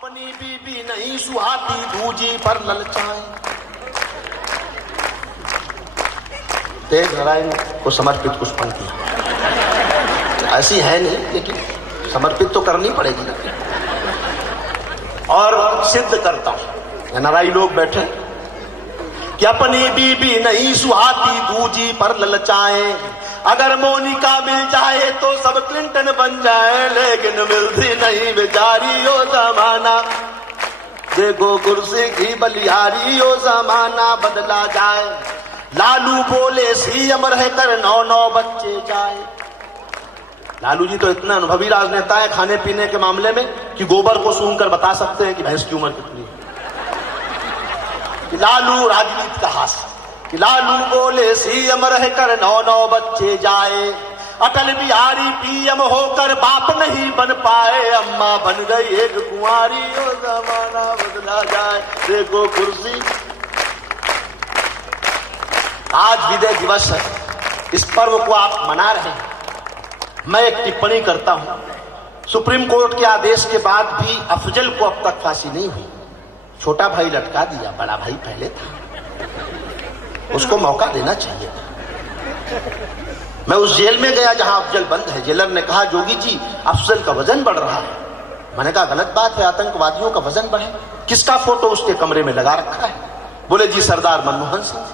अपनी बीबी नहीं सुहाती दूजी पर ललचाए। तेज नारायण को समर्पित कुछ पंक्तियां ऐसी है नहीं, लेकिन समर्पित तो करनी पड़ेगी ना। और सिद्ध करता हूं, नारायण लोग बैठे कि अपनी बीबी नहीं सुहाती दूजी पर ललचाए। अगर मोनिका मिल जाए तो सब क्लिंटन बन जाए, लेकिन मिलती नहीं बेचारी ओ जमाना। देखो कुर्सी की बलिहारी ओ जमाना बदला जाए। लालू बोले सीएम रह कर 9 बच्चे जाए। लालू जी तो इतना अनुभवी राजनेता है खाने पीने के मामले में कि गोबर को सूंघ कर बता सकते हैं कि भैंस की उम्र कितनी है। कि लालू राजनीति का हास्य कि लालू बोले सीएम रहकर 9 बच्चे जाए। अटल बिहारी पीएम होकर बाप नहीं बन पाए, अम्मा बन गई एक कुंवारी ओ जमाना बदला जाए। देखो कुर्सी। आज विजय दिवस है, इस पर्व को आप मना रहे हैं। मैं एक टिप्पणी करता हूं, सुप्रीम कोर्ट के आदेश के बाद भी अफजल को अब तक फांसी नहीं हुई। छोटा भाई लटका दिया, बड़ा भाई पहले था, उसको मौका देना चाहिए था। मैं उस जेल में गया जहां अफजल बंद है। जेलर ने कहा जोगी जी अफजल का वजन बढ़ रहा है। मैंने कहा गलत बात है, आतंकवादियों का वजन बढ़े। किसका फोटो उसके कमरे में लगा रखा है? बोले जी सरदार मनमोहन सिंह।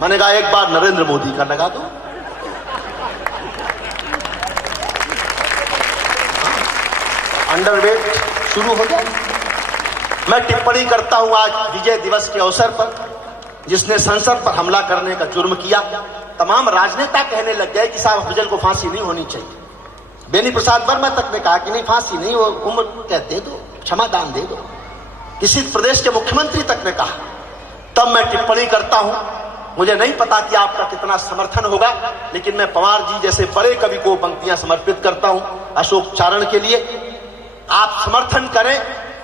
मैंने कहा एक बार नरेंद्र मोदी का लगा दो। अंडरवेट शुरू हो जाए। मैं टिप्पणी करता हूं आज विजय दिवस के अवसर पर, जिसने संसद पर हमला करने का जुर्म किया। तमाम राजनेता कहने लग गए कि साहब अफजल को फांसी नहीं होनी चाहिए। बेनी प्रसाद वर्मा तक ने कहा कि नहीं फांसी नहीं, वो उम्र कैद दे दो, क्षमादान दे दो। किसी प्रदेश के मुख्यमंत्री तक ने कहा। तब मैं टिप्पणी करता हूं, मुझे नहीं पता कि आपका कितना समर्थन होगा, लेकिन मैं पवार जी जैसे बड़े कवि को पंक्तियां समर्पित करता हूं अशोक चारण के लिए। आप समर्थन करें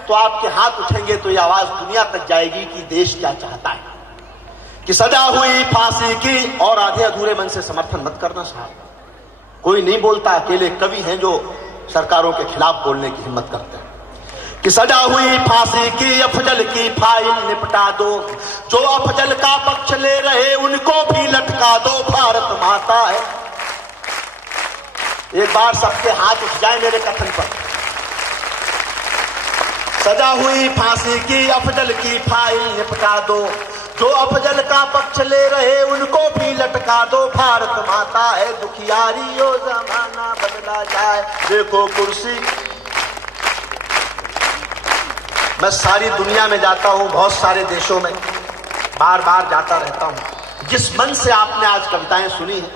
तो आपके हाथ उठेंगे तो यह आवाज दुनिया तक जाएगी कि देश क्या चाहता है। कि सजा हुई फांसी की और आधे अधूरे मन से समर्थन मत करना साहब। कोई नहीं बोलता, अकेले कवि हैं जो सरकारों के खिलाफ बोलने की हिम्मत करते हैं। कि सजा हुई फांसी की अफजल की फाइल निपटा दो, जो अफजल का पक्ष ले रहे उनको भी लटका दो, भारत माता है। एक बार सबके हाथ उठ जाए मेरे कथन पर। सजा हुई फांसी की अफजल की फाइल निपटा दो, जो अफजल का पक्ष ले रहे उनको भी लटका दो, भारत माता है दुखियारी ओ जमाना बदला जाए। देखो कुर्सी। मैं सारी दुनिया में जाता हूं, बहुत सारे देशों में बार बार जाता रहता हूं। जिस मन से आपने आज कविताएं सुनी है,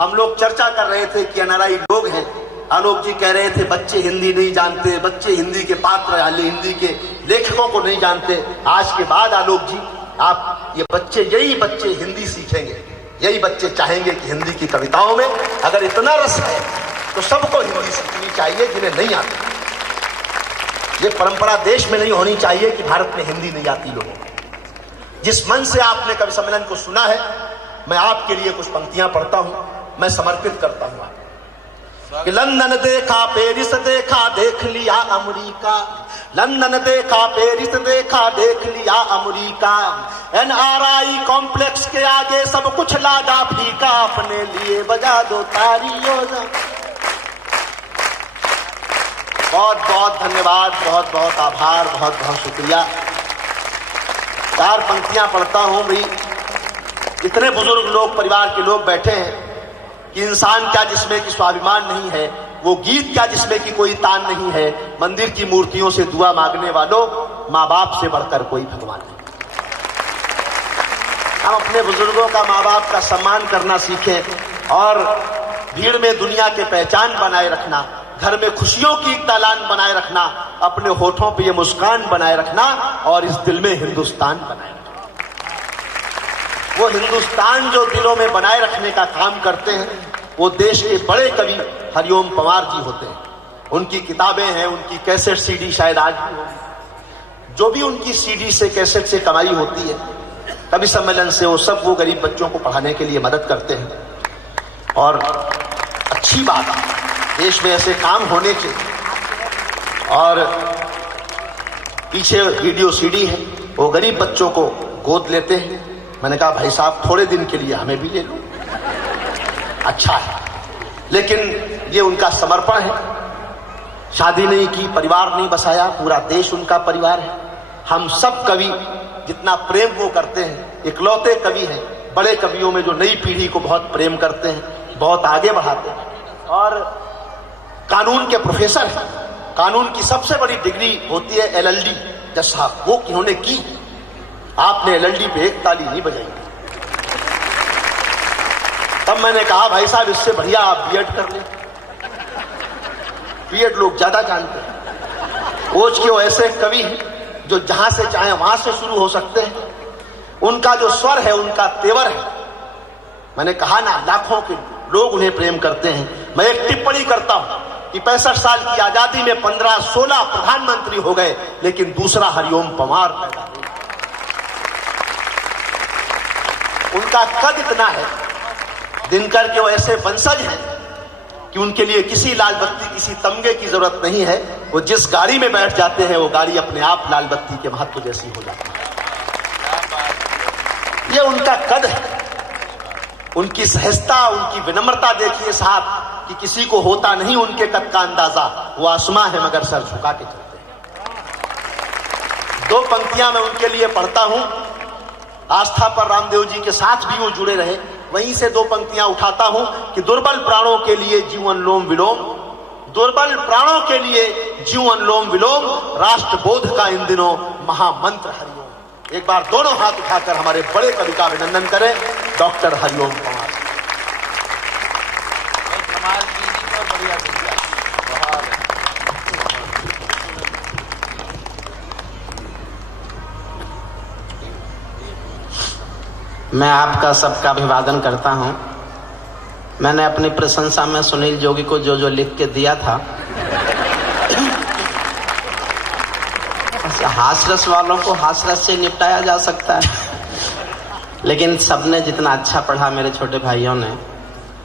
हम लोग चर्चा कर रहे थे कि एनआरआई लोग हैं। आलोक जी कह रहे थे बच्चे हिंदी नहीं जानते, बच्चे हिंदी के पात्र हिंदी के लेखकों को नहीं जानते। आज के बाद आलोक जी आप ये बच्चे, यही बच्चे हिंदी सीखेंगे, यही बच्चे चाहेंगे कि हिंदी की कविताओं में अगर इतना रस है तो सबको हिंदी सीखनी चाहिए जिन्हें नहीं आती। ये परंपरा देश में नहीं होनी चाहिए कि भारत में हिंदी नहीं आती लोगों को। जिस मन से आपने कवि सम्मेलन को सुना है, मैं आपके लिए कुछ पंक्तियां पढ़ता हूं, मैं समर्पित करता हूं आपको। कि लंदन देखा, पेरिस देखा, देख लिया अमेरिका। लंदन देखा, पेरिस देखा, देख लिया अमेरिका। एनआरआई कॉम्प्लेक्स के आगे सब कुछ लादा फीका, अपने लिए बजा दो तालियों। बहुत बहुत धन्यवाद, बहुत बहुत आभार, बहुत बहुत शुक्रिया। 4 पंक्तियां पढ़ता हूं भाई। इतने बुजुर्ग लोग, परिवार के लोग बैठे हैं कि इंसान क्या जिसमें कि स्वाभिमान नहीं है, वो गीत क्या जिसमें कि कोई तान नहीं है, मंदिर की मूर्तियों से दुआ मांगने वालों, माँ बाप से बढ़कर कोई भगवान नहीं। हम अपने बुजुर्गों का, माँ बाप का सम्मान करना सीखें और भीड़ में दुनिया के पहचान बनाए रखना, घर में खुशियों की एक दालान बनाए रखना, अपने होठों पे ये मुस्कान बनाए रखना और इस दिल में हिंदुस्तान बनाए रखना। वो हिंदुस्तान जो दिलों में बनाए रखने का काम करते हैं, वो देश के बड़े कवि हरिओम पंवार जी होते हैं। उनकी किताबें हैं, उनकी कैसेट सीडी शायद आज भी होगी। जो भी उनकी सीडी से, कैसेट से कमाई होती है कवि सम्मेलन से, वो सब वो गरीब बच्चों को पढ़ाने के लिए मदद करते हैं। और अच्छी बात है, देश में ऐसे काम होने चाहिए। और पीछे वीडियो सीडी है, वो गरीब बच्चों को गोद लेते हैं। मैंने कहा भाई साहब थोड़े दिन के लिए हमें भी ले लो, अच्छा है, लेकिन ये उनका समर्पण है। शादी नहीं की, परिवार नहीं बसाया, पूरा देश उनका परिवार है। हम सब कवि जितना प्रेम वो करते हैं, इकलौते कवि हैं बड़े कवियों में जो नई पीढ़ी को बहुत प्रेम करते हैं, बहुत आगे बढ़ाते हैं। और कानून के प्रोफेसर हैं, कानून की सबसे बड़ी डिग्री होती है LLD। जज साहब वो उन्होंने की, आपने LLD पे एक ताली नहीं बजाई। तब मैंने कहा भाई साहब इससे बढ़िया आप B.Ed कर लें, B.Ed लोग ज्यादा जानते हैं। कोच के वो ऐसे कवि हैं जो जहां से चाहे वहां से शुरू हो सकते हैं। उनका जो स्वर है, उनका तेवर है, मैंने कहा ना लाखों के लोग उन्हें प्रेम करते हैं। मैं एक टिप्पणी करता हूं कि 65 साल की आजादी में 15-16 प्रधानमंत्री हो गए, लेकिन दूसरा हरिओम पंवार पैदा हुआ। उनका कद इतना है, दिनकर के वो ऐसे वंशज हैं कि उनके लिए किसी लाल बत्ती, किसी तमगे की जरूरत नहीं है। वो जिस गाड़ी में बैठ जाते हैं वो गाड़ी अपने आप लाल बत्ती के महत्व जैसी हो जाती है। ये उनका कद है, उनकी सहजता, उनकी विनम्रता देखिए साहब कि किसी को होता नहीं उनके कद का अंदाजा। वो आसमां है मगर सर झुका के चलते हैं। 2 पंक्तियां मैं उनके लिए पढ़ता हूं। आस्था पर रामदेव जी के साथ भी वो जुड़े रहे, वहीं से 2 पंक्तियां उठाता हूं कि दुर्बल प्राणों के लिए जीवन लोम विलोम, दुर्बल प्राणों के लिए जीवन लोम विलोम, राष्ट्रबोध का इन दिनों महामंत्र हरिओम। एक बार दोनों हाथ उठाकर हमारे बड़े कवि का अभिनंदन करें, डॉक्टर हरिओम पंवार। मैं आपका सबका अभिवादन करता हूं। मैंने अपनी प्रशंसा में सुनील जोगी को जो जो लिख के दिया था, हासरस वालों को हासरस से निपटाया जा सकता है, लेकिन सबने जितना अच्छा पढ़ा मेरे छोटे भाइयों ने,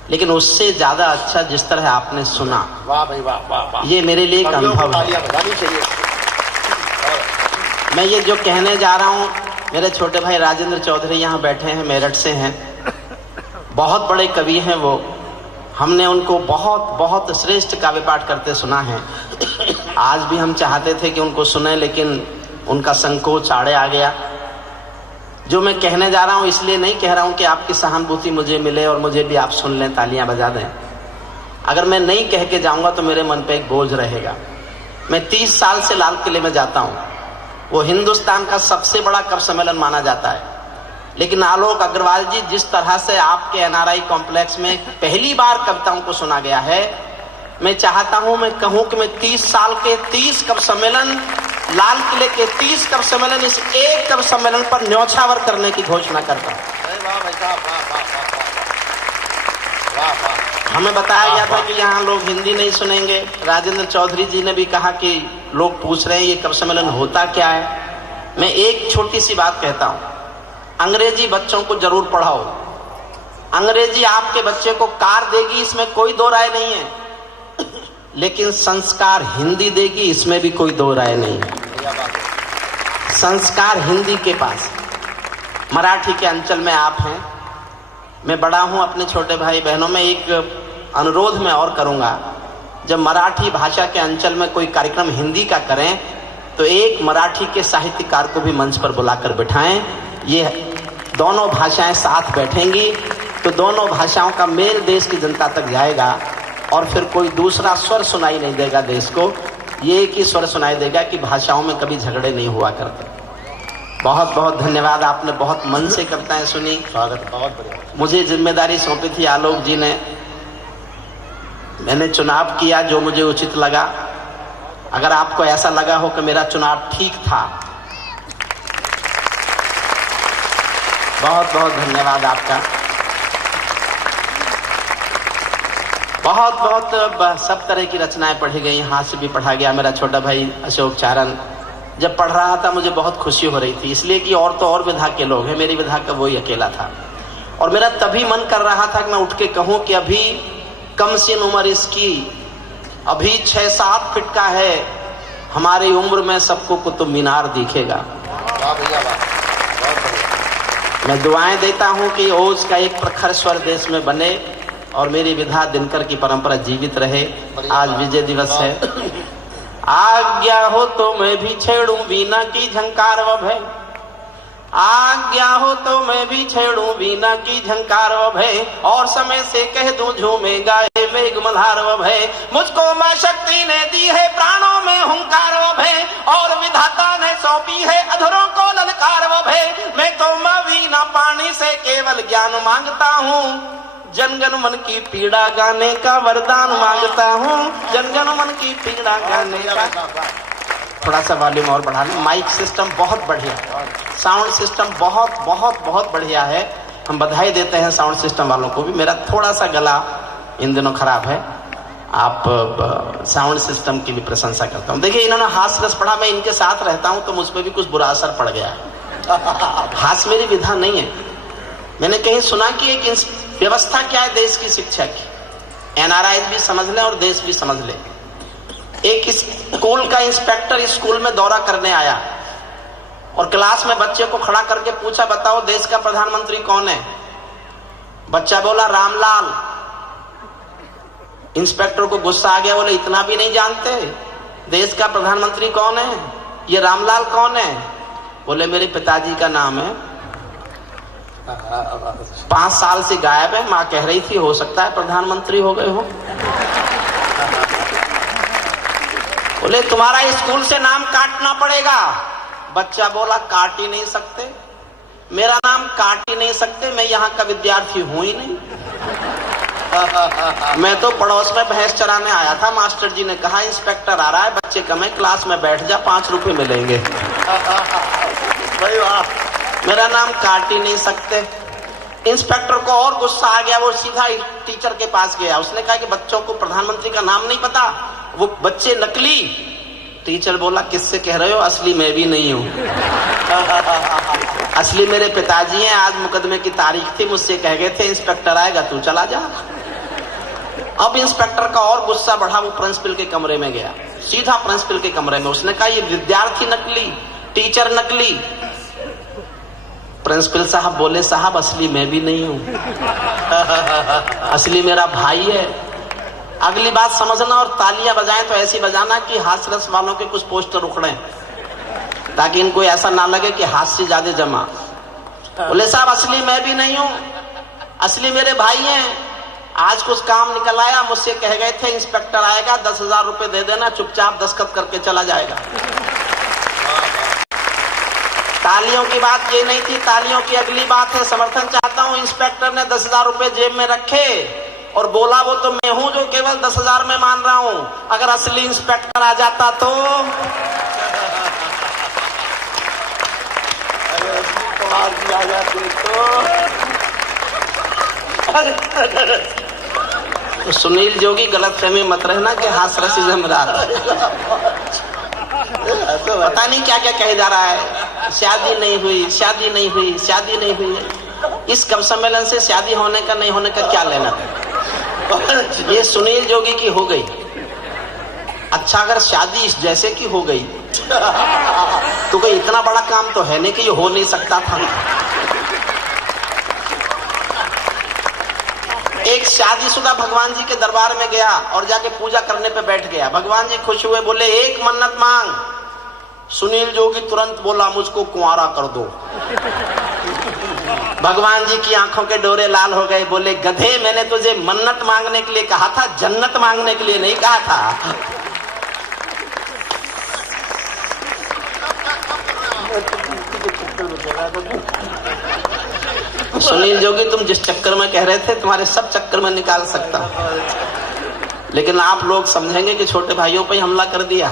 लेकिन उससे ज्यादा अच्छा जिस तरह आपने सुना, वाह भाई वाह वाह वाह, ये मेरे लिए एक अनुभव है। मैं ये जो कहने जा रहा हूं, मेरे छोटे भाई राजेंद्र चौधरी यहाँ बैठे हैं, मेरठ से हैं, बहुत बड़े कवि हैं वो। हमने उनको बहुत बहुत श्रेष्ठ काव्य पाठ करते सुना है। आज भी हम चाहते थे कि उनको सुने, लेकिन उनका संकोच आड़े आ गया। जो मैं कहने जा रहा हूं इसलिए नहीं कह रहा हूं कि आपकी सहानुभूति मुझे मिले और मुझे भी आप सुन लें, तालियां बजा दें। अगर मैं नहीं कह के जाऊंगा तो मेरे मन पे एक बोझ रहेगा। मैं 30 साल से लाल किले में जाता हूं, वो हिंदुस्तान का सबसे बड़ा कवि सम्मेलन माना जाता है, लेकिन आलोक अग्रवाल जी, जिस तरह से आपके NRI कॉम्प्लेक्स में पहली बार कविताओं को सुना गया है, मैं चाहता हूं मैं कहूं कि मैं 30 साल के 30 कवि सम्मेलन, लाल किले के 30 कवि सम्मेलन, इस एक कवि सम्मेलन पर न्यौछावर करने की घोषणा करता हूं। हमें बताया गया था कि यहाँ लोग हिंदी नहीं सुनेंगे। राजेंद्र चौधरी जी ने भी कहा कि लोग पूछ रहे हैं ये कवि सम्मेलन होता क्या है। मैं एक छोटी सी बात कहता हूं, अंग्रेजी बच्चों को जरूर पढ़ाओ। अंग्रेजी आपके बच्चे को कार देगी, इसमें कोई दो राय नहीं है, लेकिन संस्कार हिंदी देगी, इसमें भी कोई दो राय नहीं है। संस्कार हिंदी के पास। मराठी के अंचल में आप हैं, मैं बड़ा हूं, अपने छोटे भाई बहनों में एक अनुरोध मैं और करूंगा, जब मराठी भाषा के अंचल में कोई कार्यक्रम हिंदी का करें तो एक मराठी के साहित्यकार को भी मंच पर बुलाकर बिठाएं। ये दोनों भाषाएं साथ बैठेंगी तो दोनों भाषाओं का मेल देश की जनता तक जाएगा और फिर कोई दूसरा स्वर सुनाई नहीं देगा देश को। ये एक ही स्वर सुनाई देगा कि भाषाओं में कभी झगड़े नहीं हुआ करते। बहुत बहुत धन्यवाद, आपने बहुत मन से कविताएं सुनी। स्वागत, बहुत बढ़िया। मुझे जिम्मेदारी सौंपी थी आलोक जी ने, मैंने चुनाव किया जो मुझे उचित लगा। अगर आपको ऐसा लगा हो कि मेरा चुनाव ठीक था, बहुत बहुत धन्यवाद आपका। बहुत बहुत सब तरह की रचनाएं पढ़ी गई, यहाँ से भी पढ़ा गया। मेरा छोटा भाई अशोक चारण जब पढ़ रहा था मुझे बहुत खुशी हो रही थी, इसलिए कि और तो और विधा के लोग हैं, मेरी विधा का वही अकेला था। और मेरा तभी मन कर रहा था कि मैं उठ के कहूं कि अभी कम सी उम्र इसकी, अभी 6-7 फीट का है, हमारी उम्र में सबको कुतुब मीनार दिखेगा। वाह भैया वाह, बहुत बढ़िया। मैं दुआएं देता हूं कि ओज का एक प्रखर स्वर देश में बने और मेरी विधा दिनकर की परंपरा जीवित रहे। आज विजय दिवस है। आज्ञा हो तो मैं भी छेड़ूं वीणा की झंकार व भय, आज्ञा हो तो मैं भी छेड़ूं वीणा की झंकार व भय, और समय से कह दूं झूमे गाए मेघ मल्हार व भय। मुझको मां शक्ति ने दी है प्राणों में हुंकार व भय, और विधाता ने सौंपी है अधरों को ललकार व भय। मैं तो मां वीणा पानी से केवल ज्ञान मांगता हूँ, जनगण मन की पीड़ा गाने का वरदान मांगता हूँ, जनगण मन की पीड़ा गाने का। थोड़ा सा वॉल्यूम और बढ़ा लें। माइक सिस्टम बहुत बढ़िया, साउंड सिस्टम बहुत बहुत बहुत बढ़िया है। हम बधाई देते हैं साउंड सिस्टम वालों को भी। मेरा थोड़ा सा गला इन दिनों खराब है, आप साउंड सिस्टम की भी प्रशंसा करता हूँ। देखिए इन्होंने हास्य रस पढ़ा, मैं इनके साथ रहता हूँ तो मुझ पर भी कुछ बुरा असर पड़ गया है। हास्य मेरी विधा नहीं है। मैंने कहीं सुना कि एक व्यवस्था क्या है देश की शिक्षा की, एनआरआई भी समझ ले और देश भी समझ ले। एक स्कूल का इंस्पेक्टर स्कूल में दौरा करने आया और क्लास में बच्चे को खड़ा करके पूछा, बताओ देश का प्रधानमंत्री कौन है? बच्चा बोला रामलाल। इंस्पेक्टर को गुस्सा आ गया, बोले इतना भी नहीं जानते? देश का प्रधानमंत्री कौन है? ये रामलाल कौन है? बोले मेरे पिताजी का नाम है। 5 साल से गायब है, माँ कह रही थी हो सकता है प्रधानमंत्री हो गए हो। बोले तुम्हारा स्कूल से नाम काटना पड़ेगा। बच्चा बोला काट ही नहीं सकते, मेरा नाम काट ही नहीं सकते, मैं यहाँ का विद्यार्थी हूं ही नहीं। मैं तो पड़ोस में भैंस चराने आया था, मास्टर जी ने कहा इंस्पेक्टर आ रहा है, बच्चे कम है, क्लास में बैठ जा, 5 रुपए मिलेंगे। मेरा नाम काट ही नहीं सकते। इंस्पेक्टर को और गुस्सा आ गया, वो सीधा टीचर के पास गया। उसने कहा कि बच्चों को प्रधानमंत्री का नाम नहीं पता, वो बच्चे नकली। टीचर बोला किससे कह रहे हो? असली मैं भी नहीं हूं, असली मेरे पिताजी हैं। आज मुकदमे की तारीख थी, मुझसे कह गए थे इंस्पेक्टर आएगा तू चला जा। अब इंस्पेक्टर का और गुस्सा बढ़ा, वो प्रिंसिपल के कमरे में गया, सीधा प्रिंसिपल के कमरे में। उसने कहा ये विद्यार्थी नकली, टीचर नकली। प्रिंसिपल साहब बोले साहब असली मैं भी नहीं हूं, असली मेरा भाई है। अगली बात समझना और तालियां बजाएं तो ऐसी बजाना कि हास्य रस वालों के कुछ पोस्टर उखड़े, ताकि इनको ऐसा ना लगे कि हास्य ज्यादा जमा। बोले साहब असली मैं भी नहीं हूं, असली मेरे भाई हैं। आज कुछ काम निकल आया, मुझसे कह गए थे इंस्पेक्टर आएगा, 10,000 रुपए दे देना, चुपचाप दस्तखत करके चला जाएगा। तालियों की बात ये नहीं थी, तालियों की अगली बात है। समर्थन चाहता हूं। इंस्पेक्टर ने 10,000 रुपए जेब में रखे और बोला वो तो मैं हूं जो केवल 10,000 में मान रहा हूं, अगर असली इंस्पेक्टर आ जाता तो। आ जाते तो सुनील जोगी गलत फहमी मत रहना कि हास्य रसिज्म पता नहीं क्या क्या कहे जा रहा है। शादी नहीं हुई, शादी नहीं हुई, शादी नहीं हुई। इस कवि सम्मेलन से शादी होने का नहीं होने का क्या लेना था? ये सुनील जोगी की हो गई। अच्छा अगर शादी इस जैसे की हो गई तो कोई इतना बड़ा काम तो है नहीं कि ये हो नहीं सकता था। एक शादीशुदा भगवान जी के दरबार में गया और जाके पूजा करने पे बैठ गया। भगवान जी खुश हुए, बोले एक मन्नत मांग। सुनील जोगी तुरंत बोला मुझको कुंवारा कर दो। भगवान जी की आंखों के डोरे लाल हो गए, बोले गधे मैंने तुझे मन्नत मांगने के लिए कहा था, जन्नत मांगने के लिए नहीं कहा था। सुनील जोगी तुम जिस चक्कर में कह रहे थे तुम्हारे सब चक्कर में निकाल सकता, लेकिन आप लोग समझेंगे कि छोटे भाइयों पे हमला कर दिया।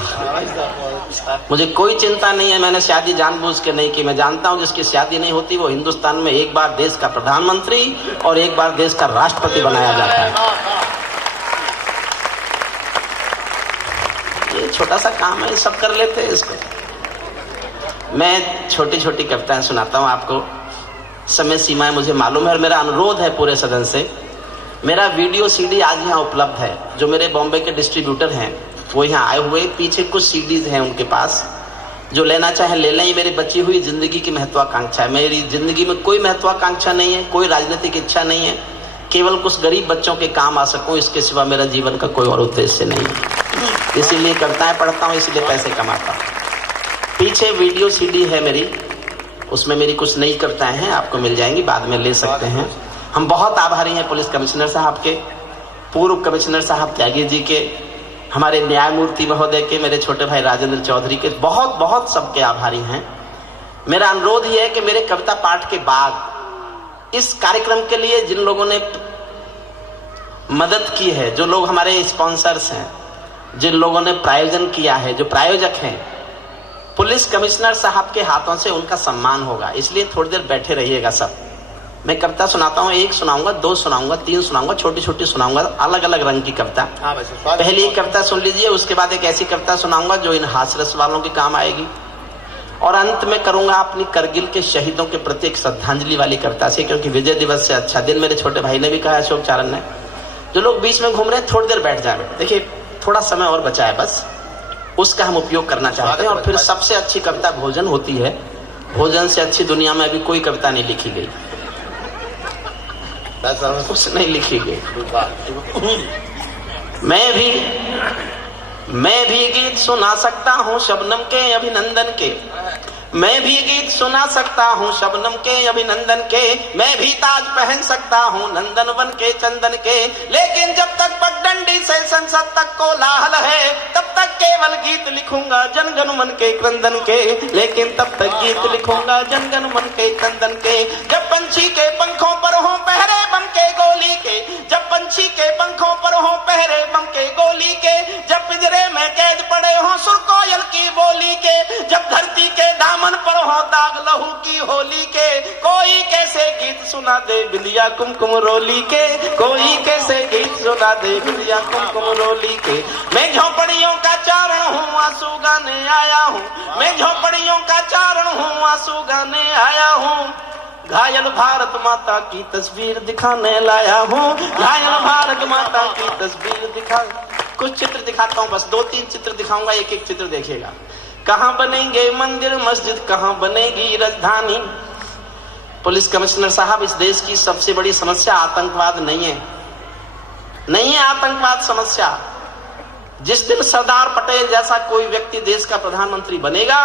मुझे कोई चिंता नहीं है, मैंने शादी जानबूझ के नहीं की। मैं जानता हूं जिसकी शादी नहीं होती वो हिंदुस्तान में एक बार देश का प्रधानमंत्री और एक बार देश का राष्ट्रपति बनाया जाता है। ये छोटा सा काम है, सब कर लेते हैं इसको। मैं छोटी छोटी कविताएं सुनाता हूं आपको, समय सीमाएं मुझे मालूम है। और मेरा अनुरोध है पूरे सदन से, मेरा वीडियो सीडी आज यहाँ उपलब्ध है। जो मेरे बॉम्बे के डिस्ट्रीब्यूटर हैं वो यहाँ आए हुए, पीछे कुछ सीडीज हैं उनके पास, जो लेना चाहे ले लें। ये मेरी बची हुई जिंदगी की महत्वाकांक्षा है। मेरी जिंदगी में कोई महत्वाकांक्षा नहीं है, कोई राजनीतिक इच्छा नहीं है, केवल कुछ गरीब बच्चों के काम आ सकूं, इसके सिवा मेरा जीवन का कोई और उद्देश्य नहीं है। इसीलिए कविताएं पढ़ता हूँ, इसीलिए पैसे कमाता हूँ। पीछे वीडियो सीडी है मेरी, उसमें मेरी कुछ नई कविताएं हैं, आपको मिल जाएंगी, बाद में ले सकते हैं। हम बहुत आभारी हैं पुलिस कमिश्नर साहब के, पूर्व कमिश्नर साहब त्यागी जी के, हमारे न्यायमूर्ति महोदय के, मेरे छोटे भाई राजेंद्र चौधरी के, बहुत बहुत सबके आभारी हैं। मेरा अनुरोध यह है कि मेरे कविता पाठ के बाद इस कार्यक्रम के लिए जिन लोगों ने मदद की है, जो लोग हमारे स्पॉन्सर्स हैं, जिन लोगों ने प्रायोजन किया है, जो प्रायोजक हैं, पुलिस कमिश्नर साहब के हाथों से उनका सम्मान होगा। इसलिए थोड़ी देर बैठे रहिएगा सब। मैं कविता सुनाता हूँ, एक सुनाऊंगा, दो सुनाऊंगा, तीन सुनाऊंगा, छोटी छोटी सुनाऊंगा, अलग अलग रंग की कविता। पहली एक कविता सुन लीजिए, उसके बाद एक ऐसी कविता सुनाऊंगा जो इन हास्यरस वालों के काम आएगी, और अंत में करूंगा अपनी करगिल के शहीदों के प्रति एक श्रद्धांजलि वाली कविता से, क्योंकि विजय दिवस से अच्छा दिन, मेरे छोटे भाई ने भी कहा, अशोक चारण ने। जो लोग बीच में घूम रहे हैं थोड़ी देर बैठ जाए। देखिए थोड़ा समय और बचा है, बस उसका हम उपयोग करना चाहते हैं। और फिर सबसे अच्छी कविता भोजन होती है, भोजन से अच्छी दुनिया में अभी कोई कविता नहीं लिखी गई, कुछ नहीं लिखी गई। मैं भी गीत सुना सकता हूँ शबनम के अभिनंदन के, मैं भी गीत सुना सकता हूँ शबनम के अभिनंदन के, मैं भी ताज पहन सकता हूँ नंदन वन के चंदन के, लेकिन जब तक पगडंडी से संसद तक कोलाहल है, तब तक केवल गीत लिखूंगा जनगण मन के क्रंदन के, लेकिन तब तक गीत लिखूंगा जनगण मन के क्रंदन के। जब पंछी के पंखों पर हो पहरे बम के गोली के, जब पंछी के पंखों पर हो पहरे बम के गोली के, जब पिंजरे में कैद पड़े हो सुर कोयल की बोली के, जब धरती के दामन पर हो दाग लहू की होली के, कोई कैसे गीत सुना दे बिंदिया कुमकुम रोली के, कोई कैसे गीत सुना दे बिंदिया कुमकुम रोली के। मैं झोपड़ियों का चारण हूँ आंसू गाने आया हूँ, मैं झोपड़ियों का चारण हूँ आंसू गाने आया हूँ, घायल भारत माता की तस्वीर दिखाने लाया हूँ, घायल भारत माता की तस्वीर दिखा। कुछ चित्र दिखाता हूँ, बस 2-3 चित्र दिखाऊंगा, एक एक चित्र देखिएगा। कहाँ बनेंगे मंदिर मस्जिद, कहाँ बनेगी राजधानी। पुलिस कमिश्नर साहब, इस देश की सबसे बड़ी समस्या आतंकवाद नहीं है, नहीं है आतंकवाद समस्या। जिस दिन सरदार पटेल जैसा कोई व्यक्ति देश का प्रधानमंत्री बनेगा,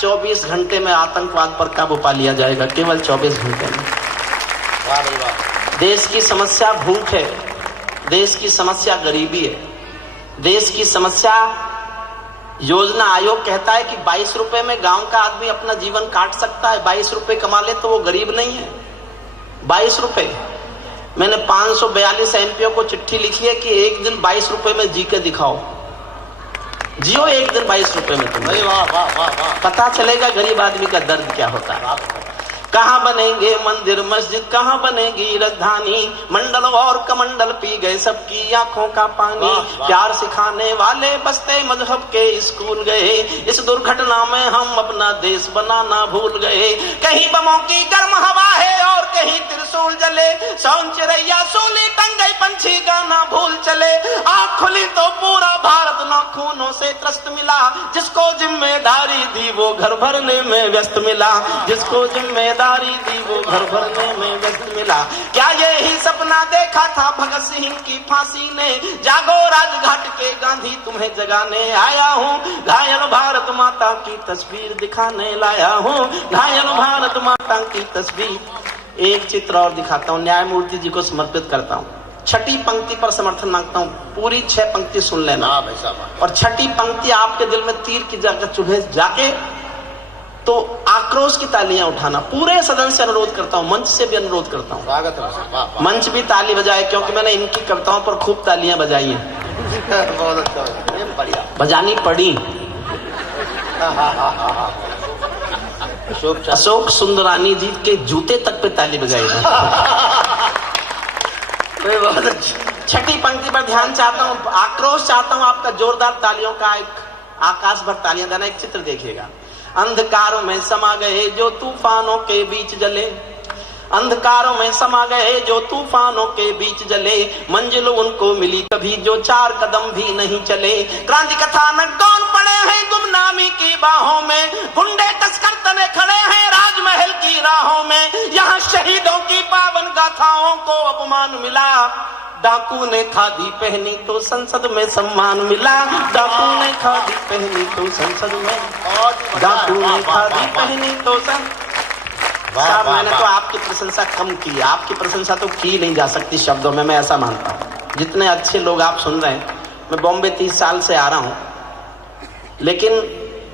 24 घंटे में आतंकवाद पर काबू पा लिया जाएगा, केवल 24 घंटे में। देश की समस्या भूख है, देश की समस्या गरीबी है, देश की समस्या, योजना आयोग कहता है कि 22 रुपए में गांव का आदमी अपना जीवन काट सकता है। 22 रुपए कमा ले तो वो गरीब नहीं है। 22 रुपए। मैंने 542 एमपीओ को चिट्ठी लिखी है कि एक दिन 22 रुपए में जी के दिखाओ, जियो एक दिन 22 रुपए में तुम। पता चलेगा गरीब आदमी का दर्द क्या होता है। कहाँ बनेंगे मंदिर मस्जिद, कहाँ बनेगी राजधानी, मंडल और कमंडल पी गए सबकी आंखों का पानी, प्यार सिखाने वाले बसते मजहब के स्कूल गए, इस दुर्घटना में हम अपना देश बनाना भूल गए। कहीं बमों की गर्म हवा है और कहीं त्रिशूल जले, सौन चिड़ैया सूली टंग गई पंछी गाना भूल चले, आँख खुली तो पूरा भारत नाखूनों से त्रस्त मिला, जिसको जिम्मेदारी दी वो घर भरने में व्यस्त मिला, जिसको जिम्मेदारी दी वो घर भरने में व्यस्त मिला। क्या यही सपना देखा था भगत सिंह की फांसी ने, जागो राजघाट के गांधी तुम्हें जगाने आया हूँ, घायल भारत माता की तस्वीर दिखाने लाया हूँ, घायल भारत माता की तस्वीर। एक चित्र और दिखाता हूँ, न्यायमूर्ति जी को समर्पित करता हूँ। छठी पंक्ति पर समर्थन मांगता हूँ, पूरी 6 पंक्ति सुन लेना, और छठी पंक्ति आपके दिल में तीर की जगह चुभे जाके तो आक्रोश की तालियां उठाना। पूरे सदन से अनुरोध करता हूं, मंच से भी अनुरोध करता हूं, स्वागत है, मंच भी ताली बजाए, क्योंकि मैंने इनकी कविताओं पर खूब तालियां बजाई हैं। बहुत अच्छा, बजानी पड़ी। अशोक सुंदरानी जी के जूते तक पे ताली बजाई। छठी पंक्ति पर ध्यान चाहता हूँ, आक्रोश चाहता हूँ आपका, जोरदार तालियों का एक आकाश भर तालियां देना। एक चित्र देखिएगा। अंधकारों में समा गए जो तूफानों के बीच जले, अंधकारों में समा गए जो तूफानों के बीच जले, मंजिल उनको मिली कभी जो 4 कदम भी नहीं चले। क्रांति कथानक कौन पड़े हैं गुमनामी की बाहों में, गुंडे तस्कर तने खड़े हैं राजमहल की राहों में। यहाँ शहीदों की पावन गाथाओं को अपमान मिला, डाकू ने खादी पहनी तो संसद में सम्मान मिला। डाकू ने खादी पहनी तो संसद में, डाकू ने खादी पहनी तो साहब मैंने तो आपकी प्रशंसा कम की, आपकी प्रशंसा तो की नहीं जा सकती शब्दों में, मैं ऐसा मानता हूँ। जितने अच्छे लोग आप सुन रहे हैं, मैं बॉम्बे 30 साल से आ रहा हूँ, लेकिन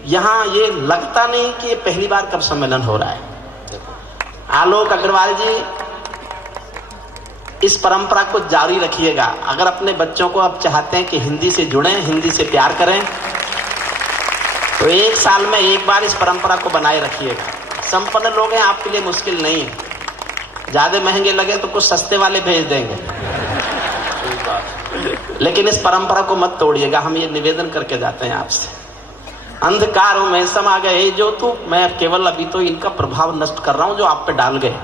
यहाँ ये लगता नहीं कि ये पहली बार कब सम्मेलन हो रहा है। आलोक अग्रवाल जी, इस परंपरा को जारी रखिएगा। अगर अपने बच्चों को आप चाहते हैं कि हिंदी से जुड़ें, हिंदी से प्यार करें, तो 1 साल में 1 बार इस परंपरा को बनाए रखिएगा। संपन्न लोग हैं, आपके लिए मुश्किल नहीं है। ज्यादा महंगे लगे तो कुछ सस्ते वाले भेज देंगे, लेकिन इस परंपरा को मत तोड़िएगा। हम ये निवेदन करके जाते हैं आपसे। अंधकारों में समा गए जो तू, मैं केवल अभी तो इनका प्रभाव नष्ट कर रहा हूं जो आप पे डाल गए।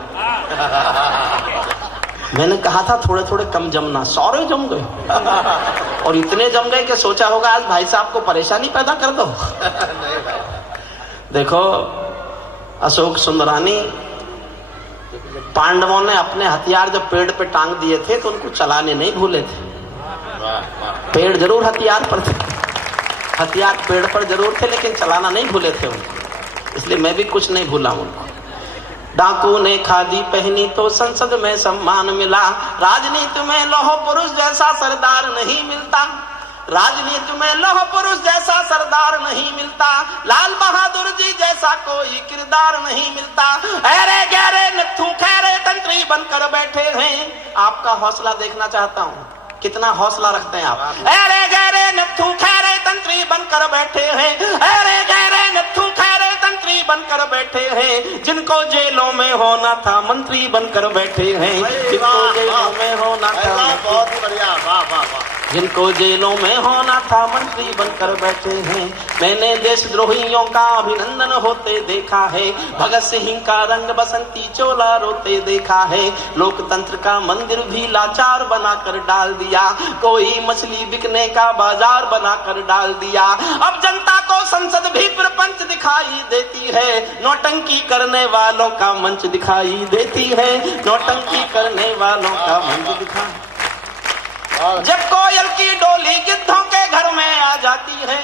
मैंने कहा था थोड़े थोड़े कम जमना, सारे जम गए और इतने जम गए कि सोचा होगा आज भाई साहब को परेशानी पैदा कर दो। देखो, अशोक सुंदरानी, पांडवों ने अपने हथियार जब पेड़ पे टांग दिए थे तो उनको चलाने नहीं भूले थे। पेड़ जरूर हथियार पर थे, हथियार पेड़ पर जरूर थे, लेकिन चलाना नहीं भूले थे उनको। इसलिए मैं भी कुछ नहीं भूला उनको। डाकू ने खादी पहनी तो संसद में सम्मान मिला, राजनीति में लौह पुरुष जैसा सरदार नहीं मिलता, राजनीति में लौह पुरुष जैसा सरदार नहीं मिलता, लाल बहादुर जी जैसा कोई किरदार नहीं मिलता। अरे गहरे नथु खैरे तंत्री बनकर बैठे हैं, आपका हौसला देखना चाहता हूँ, कितना हौसला रखते हैं आप। अरे गहरे नथु खैरे तंत्री बनकर बैठे हैं, अरे गहरे नथु खैरे तंत्री बनकर बैठे हैं, जिनको जेलों में होना था मंत्री बनकर बैठे हैं, जिनको जेलों में होना था, बहुत बढ़िया, वाह वाह वाह, जिनको जेलों में होना था मंत्री बनकर बैठे हैं। मैंने देशद्रोहियों का अभिनंदन होते देखा है, भगत सिंह का रंग बसंती चोला रोते देखा है, लोकतंत्र का मंदिर भी लाचार बनाकर डाल दिया, कोई मछली बिकने का बाजार बनाकर डाल दिया। अब जनता को संसद भी प्रपंच दिखाई देती है, नौटंकी करने वालों का मंच दिखाई देती है, नौटंकी करने वालों का मंच दिखाई। जब कोयल की डोली गिद्धों के घर में आ जाती है,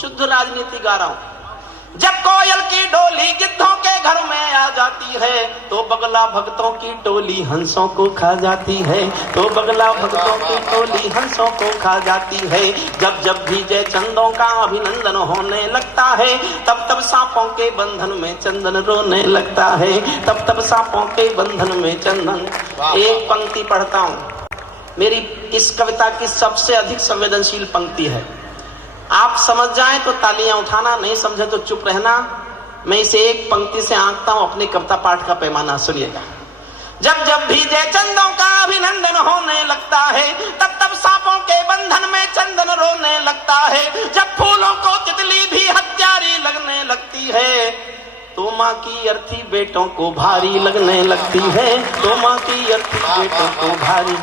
शुद्ध राजनीति गा रहा हूं, जब कोयल की डोली गिद्धों के घर में आ जाती है, तो बगला भक्तों की टोली हंसों को खा जाती है, तो बगला भक्तों की टोली हंसों को खा जाती है। जब जब भी जय चंदों का अभिनंदन होने लगता है, तब तब सांपों के बंधन में चंदन रोने लगता है, तब तब सांपों के बंधन में चंदन। एक पंक्ति पढ़ता हूं, मेरी इस कविता की सबसे अधिक संवेदनशील पंक्ति है। आप समझ जाएं तो तालियां उठाना, नहीं समझे तो चुप रहना। मैं इसे एक पंक्ति से आंकता हूं, अपने कविता पाठ का पैमाना सुनिएगा। जब जब भी जय चंदों का अभिनंदन होने लगता है, तब तब सांपों के बंधन में चंदन रोने लगता है। जब फूलों को तितली भी हत्यारी लगने लगती है, तो माँ की अर्थी बेटों को भारी लगने लगती है, तो माँ की अर्थी बेटों को भारी,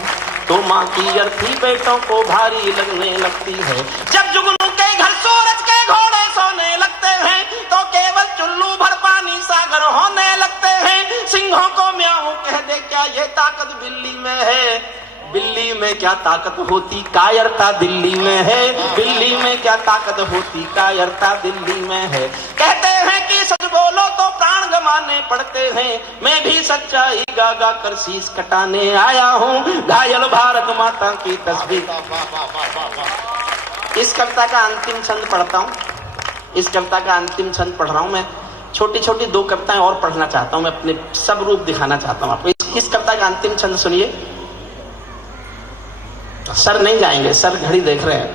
तो माँ की अर्थी बेटों को भारी लगने लगती है। जब जुगनू के घर सूरज के घोड़े सोने लगते हैं, तो केवल चुल्लू भर पानी सागर होने लगते हैं। सिंहों को म्याऊं कह दे क्या ये ताकत बिल्ली में है, बिल्ली में क्या ताकत होती कायरता दिल्ली में है, बिल्ली में क्या ताकत होती कायरता दिल्ली में है। कहते हैं कि सच बोलो तो प्राण गंवाने पड़ते हैं, मैं भी सच्चाई गा गा कर शीश कटाने आया हूँ, घायल भारत माता की तस्वीर। इस कविता का अंतिम छंद पढ़ता हूँ, इस कविता का अंतिम छंद पढ़ रहा हूँ मैं। छोटी छोटी 2 कविताएं और पढ़ना चाहता हूँ, मैं अपने सब रूप दिखाना चाहता हूँ आपको। इस कविता का अंतिम छंद सुनिए। सर नहीं जाएंगे, सर घड़ी देख रहे हैं।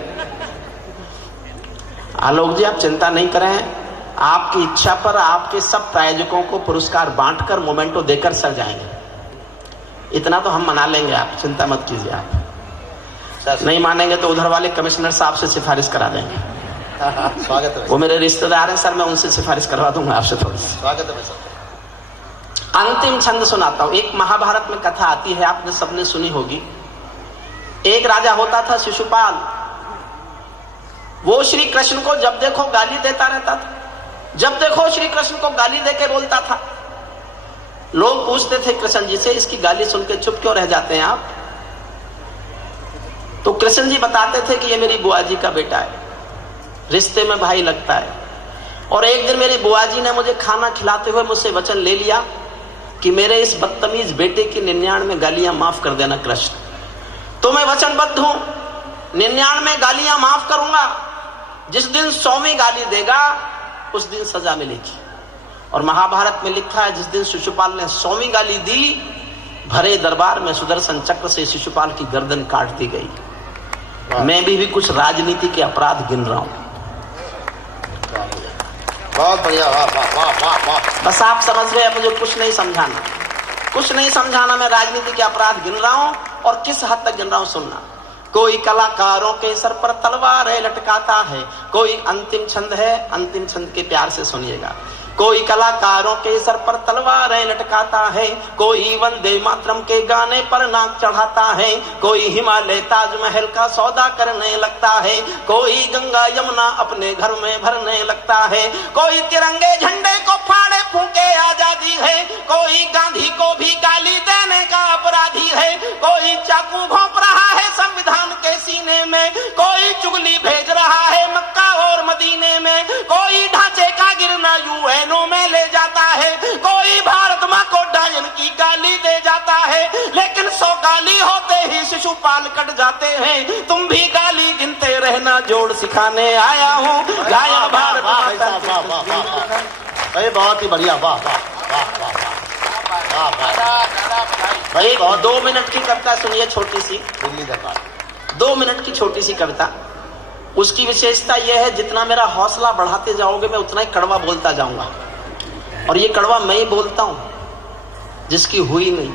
आलोक जी आप चिंता नहीं करें, आपकी इच्छा पर आपके सब प्रायोजकों को पुरस्कार बांटकर मोमेंटो देकर सर जाएंगे। इतना तो हम मना लेंगे, आप चिंता मत कीजिए। आप नहीं मानेंगे तो उधर वाले कमिश्नर साहब से सिफारिश करा देंगे। स्वागत है, वो मेरे रिश्तेदार हैं सर, मैं उनसे सिफारिश करवा दूंगा आपसे थोड़ी सी। स्वागत है सर। अंतिम छंद सुनाता हूं। एक महाभारत में कथा आती है, आपने सबने सुनी होगी। एक राजा होता था शिशुपाल। वो श्री कृष्ण को जब देखो गाली देता रहता था, जब देखो श्री कृष्ण को गाली देके बोलता था। लोग पूछते थे कृष्ण जी से, इसकी गाली सुन के चुप क्यों रह जाते हैं आप? तो कृष्ण जी बताते थे कि ये मेरी बुआ जी का बेटा है, रिश्ते में भाई लगता है। और एक दिन मेरी बुआ जी ने मुझे खाना खिलाते हुए मुझसे वचन ले लिया कि मेरे इस बदतमीज बेटे की 99 गालियां माफ कर देना कृष्ण। तो मैं वचनबद्ध हूं, 99 गालियां माफ करूंगा। जिस दिन 100वीं गाली देगा उस दिन सजा मिलेगी। और महाभारत में लिखा है, जिस दिन शिशुपाल ने 100वीं गाली दी, भरे दरबार में सुदर्शन चक्र से शिशुपाल की गर्दन काट दी गई। मैं भी कुछ राजनीति के अपराध गिन रहा हूं। बहुत बढ़िया, वाह वाह वाह वाह वाह। बस आप समझ गए, मुझे कुछ नहीं समझाना, कुछ नहीं समझाना। मैं राजनीति के अपराध गिन रहा हूं और किस हद तक गिन रहा हूं सुनना। कोई कलाकारों के सर पर तलवारें लटकाता है। कोई अंतिम छंद है, अंतिम छंद के प्यार से सुनिएगा। कोई कलाकारों के सर पर तलवारें लटकाता है, कोई वंदे मातरम के गाने पर नाक चढ़ाता है, कोई हिमालय ताजमहल का सौदा करने लगता है, कोई गंगा यमुना अपने घर में भरने लगता है, कोई तिरंगे झंडे को फाड़े फूंके आजादी है, कोई गांधी को भी गाली देने का अपराधी है, कोई चाकू घोंप रहा है संविधान के सीने में, कोई चुगली भेज रहा है मक्का और मदीने में, कोई ढांचे का गिरना यूएन में ले जाता है, कोई भारत मां को डायन की गाली दे जाता है। लेकिन 100 गाली होते ही शिशुपाल कट जाते हैं। तुम भी गाली गिनते रहना, जोड़ सिखाने आया हूं। गाया भारत माता। भाई बहुत ही बढ़िया, वाह वाह वाह वाह। भाई 2 मिनट की कविता सुनिए, छोटी सी, दिल्ली दरबार 2 मिनट की छोटी सी कविता। उसकी विशेषता यह है, जितना मेरा हौसला बढ़ाते जाओगे मैं उतना ही कड़वा बोलता जाऊंगा। और ये कड़वा मैं ही बोलता हूं, जिसकी हुई नहीं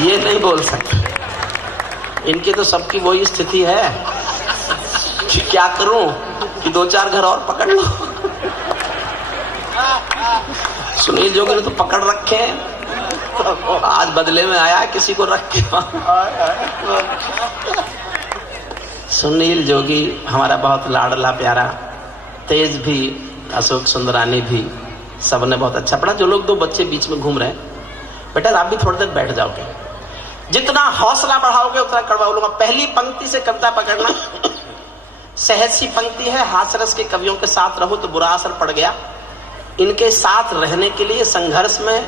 ये नहीं बोल सकते। इनकी तो सबकी वही स्थिति है कि क्या करूं कि 2-4 घर और पकड़ लो। सुनील जोगी ने तो पकड़ रखे हैं, आज बदले में आया किसी को रख के। सुनील जोगी हमारा बहुत लाडला प्यारा, तेज भी, अशोक सुंदरानी भी, सबने बहुत अच्छा पढ़ा। जो लोग 2 बच्चे बीच में घूम रहे हैं, बेटा आप भी थोड़ी देर बैठ जाओगे। जितना हौसला बढ़ाओगे उतना कड़वा बोलूंगा। पहली पंक्ति से कविता पकड़ना। सहज सी पंक्ति है, हास्यरस के कवियों के साथ रहो तो बुरा असर पड़ गया। इनके साथ रहने के लिए संघर्ष में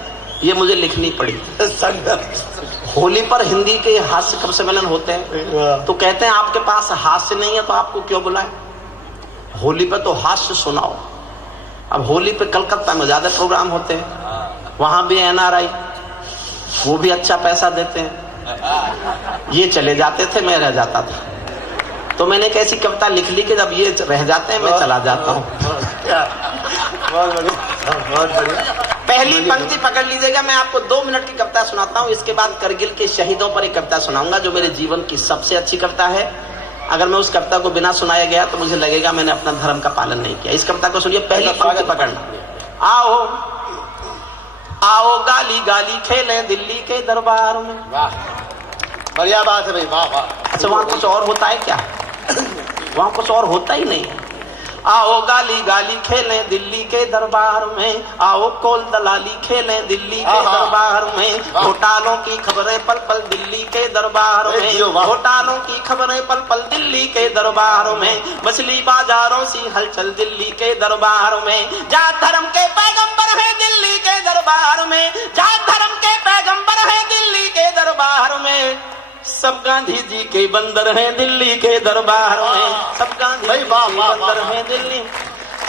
ये मुझे लिखनी पड़ी। संघर्ष। होली पर हिंदी के हास्य कवि सम्मेलन होते हैं, तो कहते हैं आपके पास हास्य नहीं है तो आपको क्यों बुलाएं? होली पे तो हास्य सुनाओ। अब होली पे कलकत्ता में ज्यादा प्रोग्राम होते हैं, वहां भी एनआरआई, वो भी अच्छा पैसा देते हैं। ये चले जाते थे, मैं रह जाता था। तो मैंने एक ऐसी कविता लिख ली कि जब ये रह जाते हैं मैं चला जाता हूँ। बहुत बढ़िया, बहुत बढ़िया। पहली पंक्ति पकड़ लीजिएगा। मैं आपको 2 मिनट की कविता सुनाता हूँ। इसके बाद करगिल के शहीदों पर एक कविता सुनाऊंगा, जो मेरे जीवन की सबसे अच्छी कविता है। अगर मैं उस कविता को बिना सुनाया गया तो मुझे लगेगा मैंने अपना धर्म का पालन नहीं किया। इस कविता को सुनिए, पहली पंक्ति पकड़ना। आओ आओ गाली गाली खेलें दिल्ली के दरबार में। वाह, बढ़िया बात है भाई, वाह वाह। अच्छा, वहां कुछ और होता है क्या? वहां कुछ और होता ही नहीं। आओ गाली गाली खेलें दिल्ली के दरबार में, आओ कोल दलाली खेलें दिल्ली के दरबार में, घोटालों की खबरें पल पल दिल्ली के दरबार में, घोटालों की खबरें पल पल दिल्ली के दरबार में, मछली बाजारों सी हलचल दिल्ली के दरबार में, जात धर्म के पैगंबर है दिल्ली के दरबार में, जात धर्म के पैगंबर है दिल्ली के दरबार में, सब गांधी जी के बंदर हैं दिल्ली के दरबार में, सब गांधी जी के बंदर हैं दिल्ली,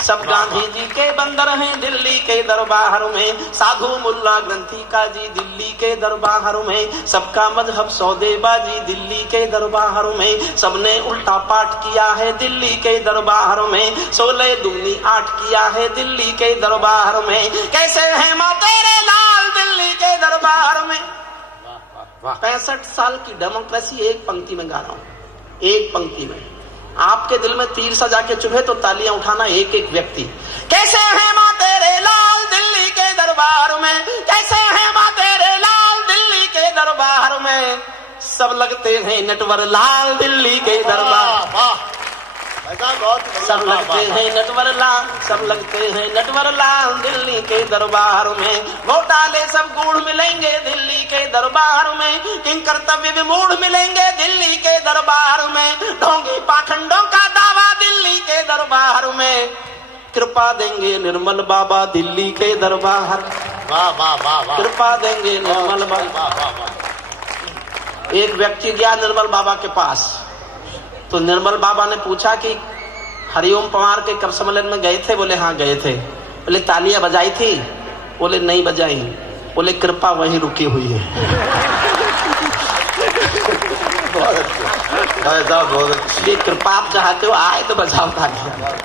सब गांधी जी के बंदर हैं दिल्ली के दरबार में, साधु मुल्ला ग्रंथी का जी दिल्ली के दरबार में, सबका मजहब सौदेबाजी दिल्ली के दरबार में, सबने उल्टा पाठ किया है दिल्ली के दरबार में, 16 दूनी 8 किया है दिल्ली के दरबार में, कैसे है माँ तेरे लाल दिल्ली के दरबार में। 65 साल की डेमोक्रेसी एक पंक्ति में गा रहा हूं, एक पंक्ति में। आपके दिल में तीर सजा के चुभे तो तालियां उठाना एक एक व्यक्ति। कैसे है माँ तेरे लाल दिल्ली के दरबार दरबार में, कैसे हैं माँ तेरे लाल दिल्ली के दरबार में, सब लगते हैं नटवर लाल दिल्ली के दरबार, सब लगते हैं नटवर लाल, सब लगते हैं नटवर लाल दिल्ली के दरबार में, घोटाले सब गूढ़ मिलेंगे दिल्ली के दरबार में, किंग कर्तव्य विमूढ़ मिलेंगे दिल्ली के दरबार में, ढोंगी पाखंडों का दावा दिल्ली के दरबार में, कृपा देंगे निर्मल बाबा दिल्ली के दरबार, वाह वाह वाह वाह, कृपा देंगे निर्मल बाबा। एक व्यक्ति गया निर्मल बाबा के पास, तो निर्मल बाबा ने पूछा कि हरिओम पवार के कब सम्मेलन में गए थे? बोले हाँ गए थे। बोले तालियां बजाई थी? बोले नहीं बजाई। बोले कृपा वहीं रुकी हुई है। ये कृपा आप चाहते हो आए तो बजाओ तालियां।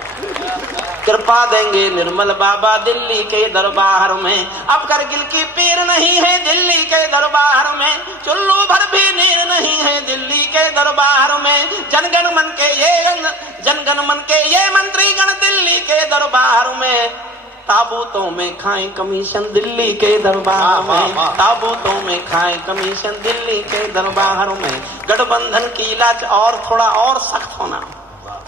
कृपा देंगे निर्मल बाबा दिल्ली के दरबार में, अब करगिल की पीर नहीं है दिल्ली के दरबार में, चुल्लू भर भी नीर नहीं है दिल्ली के दरबार में, जनगण मन के ये मंत्रीगण दिल्ली के दरबार में, ताबूतों में खाएं कमीशन दिल्ली के दरबार में, ताबूतों में खाएं कमीशन दिल्ली के दरबार में, गठबंधन की इलाज और थोड़ा और सख्त होना,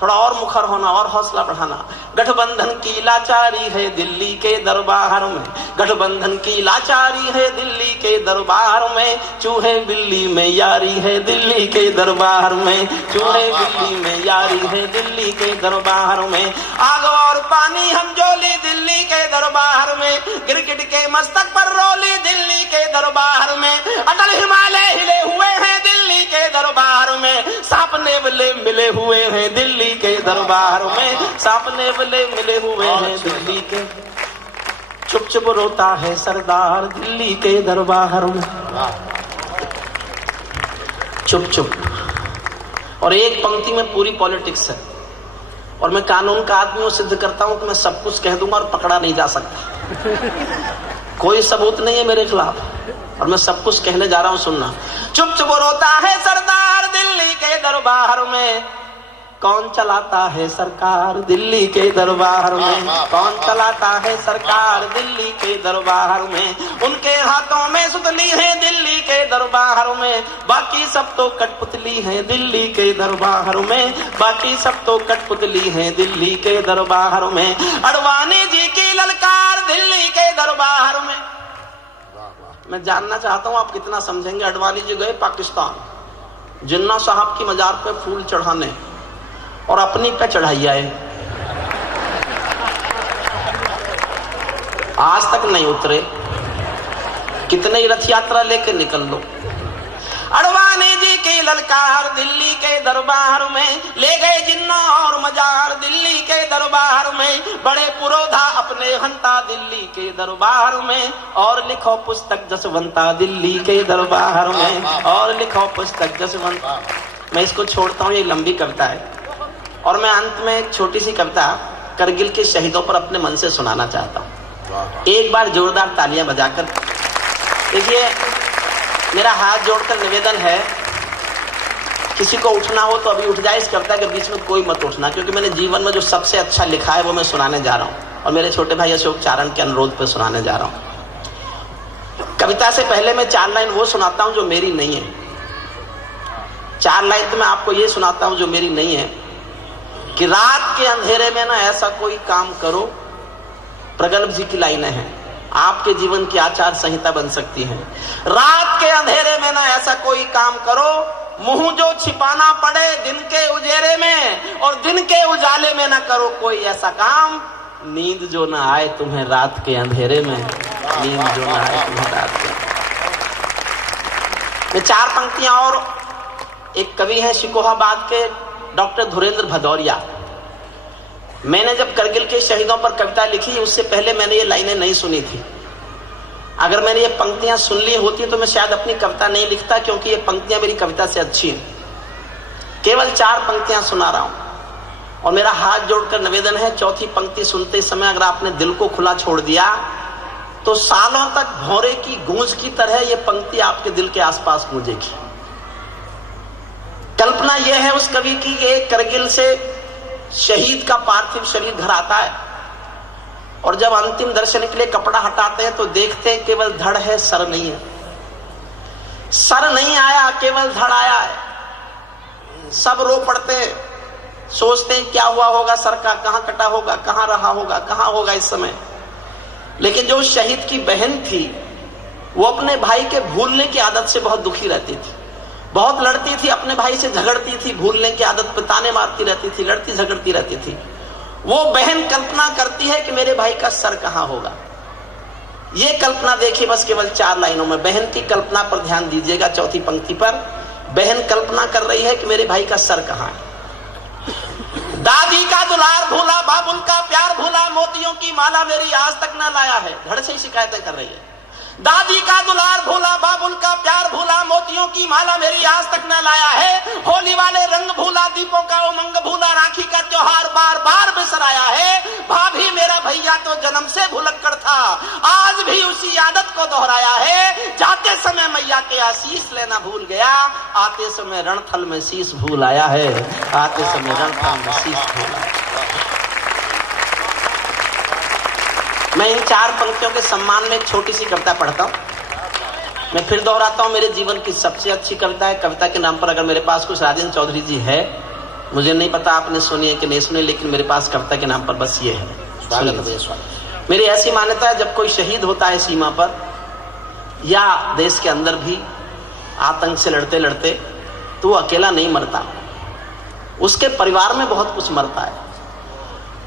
थोड़ा और मुखर होना और हौसला बढ़ाना, गठबंधन की लाचारी है दिल्ली के दरबार में, गठबंधन की लाचारी है दिल्ली के दरबार में, चूहे बिल्ली में यारी है दिल्ली के दरबार में, चूहे बिल्ली में यारी है दिल्ली के दरबार में, आग और पानी हम जोली दिल्ली के दरबार में, गिरगिट के मस्तक पर रोली दिल्ली के दरबार में, अटल हिमालय हिले हुए हैं दिल्ली के दरबार में, सांप नेवले मिले हुए हैं दिल्ली के दरबार में, सांप नेवले मिले हुए हैं दिल्ली के, चुप चुप रोता है सरदार दिल्ली के दरबार में, चुप चुप। और एक पंक्ति में पूरी पॉलिटिक्स है, और मैं कानून का आदमी हूं, सिद्ध करता हूं कि मैं सब कुछ कह दूंगा और पकड़ा नहीं जा सकता, कोई सबूत नहीं है मेरे खिलाफ, और मैं सब कुछ कहने जा रहा हूं, सुनना। चुप चुप रोता है सरदार दिल्ली के दरबार में, कौन चलाता है सरकार दिल्ली के दरबार में, कौन चलाता है सरकार दिल्ली के दरबार में, उनके हाथों में सुतली है दिल्ली के दरबार में, बाकी सब तो कठपुतली है दिल्ली के दरबार में, बाकी सब तो कठपुतली है दिल्ली के दरबार में, अडवाणी जी की ललकार दिल्ली के दरबार में। मैं जानना चाहता हूं आप कितना समझेंगे। अडवाणी जी गए पाकिस्तान, जिन्ना साहब की मजार पे फूल चढ़ाने, और अपनी पे चढ़ाई आए, आज तक नहीं उतरे, कितने ही रथ यात्रा लेके निकल लो। अडवाणी जी की ललकार दिल्ली के दरबार में, ले गए जिन्ना और मजार दिल्ली के दरबार में, बड़े पुरोधा अपने हंता दिल्ली के दरबार में, और लिखो पुस्तक जसवंता दिल्ली के दरबार में, और लिखो पुस्तक जसवंता। मैं इसको छोड़ता हूँ, ये लंबी कविता है, और मैं अंत में एक छोटी सी कविता करगिल के शहीदों पर अपने मन से सुनाना चाहता हूँ। एक बार जोरदार तालियां बजाकर। देखिए, मेरा हाथ जोड़कर निवेदन है, किसी को उठना हो तो अभी उठ जाए, इस कविता के बीच में कोई मत उठना, क्योंकि मैंने जीवन में जो सबसे अच्छा लिखा है वो मैं सुनाने जा रहा हूँ, और मेरे छोटे भाई अशोक चारण के अनुरोध पर सुनाने जा रहा हूँ। कविता से पहले मैं 4 लाइन वो सुनाता हूँ जो मेरी नहीं है। 4 लाइन तो मैं आपको ये सुनाता हूँ जो मेरी नहीं है, कि रात के अंधेरे में ना ऐसा कोई काम करो, प्रगल्भ जी की लाइनें हैं, आपके जीवन की आचार संहिता बन सकती है। रात के अंधेरे में ना ऐसा कोई काम करो, मुंह जो छिपाना पड़े दिन के उजेरे में, और दिन के उजाले में ना करो कोई ऐसा काम, नींद जो ना आए तुम्हें रात के अंधेरे में, नींद जो ना आए तुम्हें रात के। मैं 4 पंक्तियां, और एक कवि है शिकोहाबाद के डॉक्टर धुरेंद्र भदौरिया। मैंने जब करगिल के शहीदों पर कविता लिखी, उससे पहले मैंने ये लाइनें नहीं सुनी थी। अगर मैंने ये पंक्तियां सुन ली होती तो मैं शायद अपनी कविता नहीं लिखता, क्योंकि ये पंक्तियां मेरी कविता से अच्छी हैं। केवल 4 पंक्तियां सुना रहा हूं, और मेरा हाथ जोड़कर निवेदन है, चौथी पंक्ति सुनते समय अगर आपने दिल को खुला छोड़ दिया तो सालों तक भौरे की गूंज की तरह ये पंक्ति आपके दिल के आसपास गूंजेगी। कल्पना यह है उस कवि की, एक करगिल से शहीद का पार्थिव शरीर घर आता है, और जब अंतिम दर्शन के लिए कपड़ा हटाते हैं तो देखते हैं केवल धड़ है, सर नहीं है। सर नहीं आया, केवल धड़ आया है। सब रो पड़ते हैं, सोचते हैं क्या हुआ होगा सर का, कहां कटा होगा, कहां रहा होगा, कहां होगा इस समय। लेकिन जो शहीद की बहन थी वो अपने भाई के भूलने की आदत से बहुत दुखी रहती थी, बहुत लड़ती थी, अपने भाई से झगड़ती थी, भूलने की आदत पे ताने मारती रहती थी, लड़ती झगड़ती रहती थी। वो बहन कल्पना करती है कि मेरे भाई का सर कहां होगा। ये कल्पना देखिए बस केवल 4 लाइनों में। बहन की कल्पना पर ध्यान दीजिएगा, चौथी पंक्ति पर। बहन कल्पना कर रही है कि मेरे भाई का सर कहां है। दादी का दुलार भूला, बाबुल का प्यार भूला, मोतियों की माला मेरी आज तक ना लाया है। धड़ से ही शिकायतें कर रही है। दादी का दुलार भूला, बाबुल का प्यार भूला, मोतियों की माला मेरी आज तक न लाया है। होली वाले रंग भूला, दीपों का उमंग भूला, राखी का त्योहार बार बार बिसराया है। भाभी मेरा भैया तो जन्म से भुलक्कड़ था, आज भी उसी आदत को दोहराया है। जाते समय मैया के आशीष लेना भूल गया, आते समय रणथल में शीश भूल आया है। आते समय रणथल में शीश भूल आया। मैं इन 4 पंक्तियों के सम्मान में एक छोटी सी कविता पढ़ता हूं। मैं फिर दोहराता हूं, मेरे जीवन की सबसे अच्छी कविता है। कविता के नाम पर अगर मेरे पास कुछ राजेंद्र चौधरी जी है, मुझे नहीं पता आपने सुनी है कि नहीं सुनी, लेकिन मेरे पास कविता के नाम पर बस ये है। मेरी ऐसी मान्यता है, जब कोई शहीद होता है सीमा पर या देश के अंदर भी आतंक से लड़ते लड़ते, तो वो अकेला नहीं मरता, उसके परिवार में बहुत कुछ मरता है।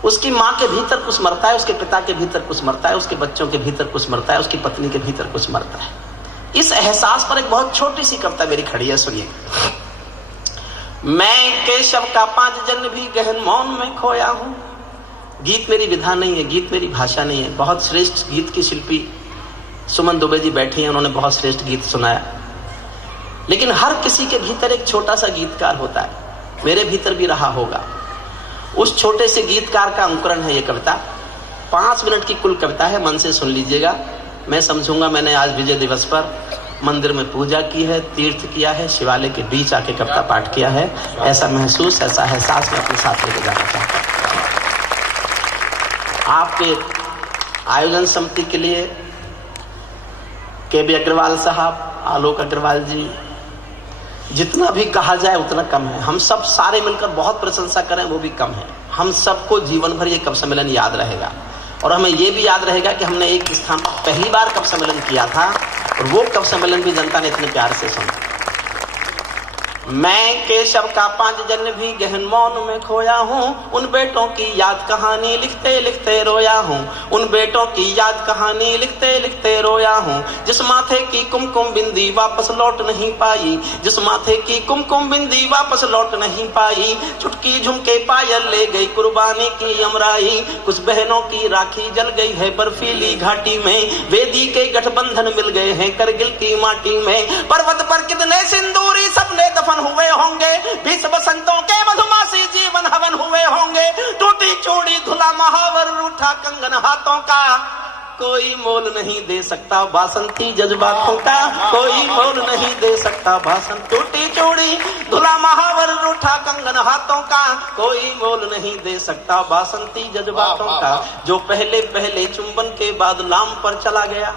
उसकी माँ के भीतर कुछ मरता है, उसके पिता के भीतर कुछ मरता है, उसके बच्चों के भीतर कुछ मरता है, उसकी पत्नी के भीतर कुछ मरता है। इस एहसास पर एक बहुत छोटी सी कविता मेरी खड़ी है, सुनिए। मैं केशव का 5 जन्म भी गहन मौन में खोया हूं। गीत मेरी विधा नहीं है, गीत मेरी भाषा नहीं है। बहुत श्रेष्ठ गीत की शिल्पी सुमन दुबे जी बैठी हैं, उन्होंने बहुत श्रेष्ठ गीत सुनाया। लेकिन हर किसी के भीतर एक छोटा सा गीतकार होता है, मेरे भीतर भी रहा होगा। उस छोटे से गीतकार का अंकुरण है ये कविता। 5 मिनट की कुल कविता है, मन से सुन लीजिएगा। मैं समझूंगा मैंने आज विजय दिवस पर मंदिर में पूजा की है, तीर्थ किया है, शिवालय के बीच आके कविता पाठ किया है। ऐसा महसूस, ऐसा एहसास मैं अपने साथ लेके जाना चाहता हूं। आपके आयोजन समिति के लिए KB अग्रवाल साहब, आलोक अग्रवाल जी, जितना भी कहा जाए उतना कम है। हम सब सारे मिलकर बहुत प्रशंसा करें वो भी कम है। हम सबको जीवन भर ये कवि सम्मेलन याद रहेगा, और हमें ये भी याद रहेगा कि हमने एक स्थान पर पहली बार कवि सम्मेलन किया था, और वो कवि सम्मेलन भी जनता ने इतने प्यार से सुना। मैं केशव का 5 जन्म भी गहन मौन में खोया हूँ। उन बेटों की याद कहानी लिखते लिखते रोया हूँ। उन बेटों की याद कहानी लिखते लिखते रोया हूँ। जिस माथे की कुमकुम बिंदी वापस लौट नहीं पाई, जिस माथे की कुमकुम बिंदी वापस लौट नहीं पाई। चुटकी झुमके पायल ले गई कुर्बानी की अमराई। कुछ बहनों की राखी जल गई है बर्फीली घाटी में। वेदी के गठबंधन मिल गए हैं करगिल की माटी में। पर्वत पर कितने सिंदूरी सपने दफन हुए होंगे। 20 बसंतों के मधुमासी जीवन हवन हुए होंगे। टूटी चूड़ी धुला महावर रूठा कंगन हाथों का, कोई मोल नहीं दे सकता बासंती जज्बातों का। कोई मोल नहीं दे सकता बासंत। टूटी चूड़ी धुला महावर रूठा कंगन हाथों का, कोई मोल नहीं दे सकता बासंती जज्बातों का। जो पहले पहले चुंबन के बाद लाम पर चला गया।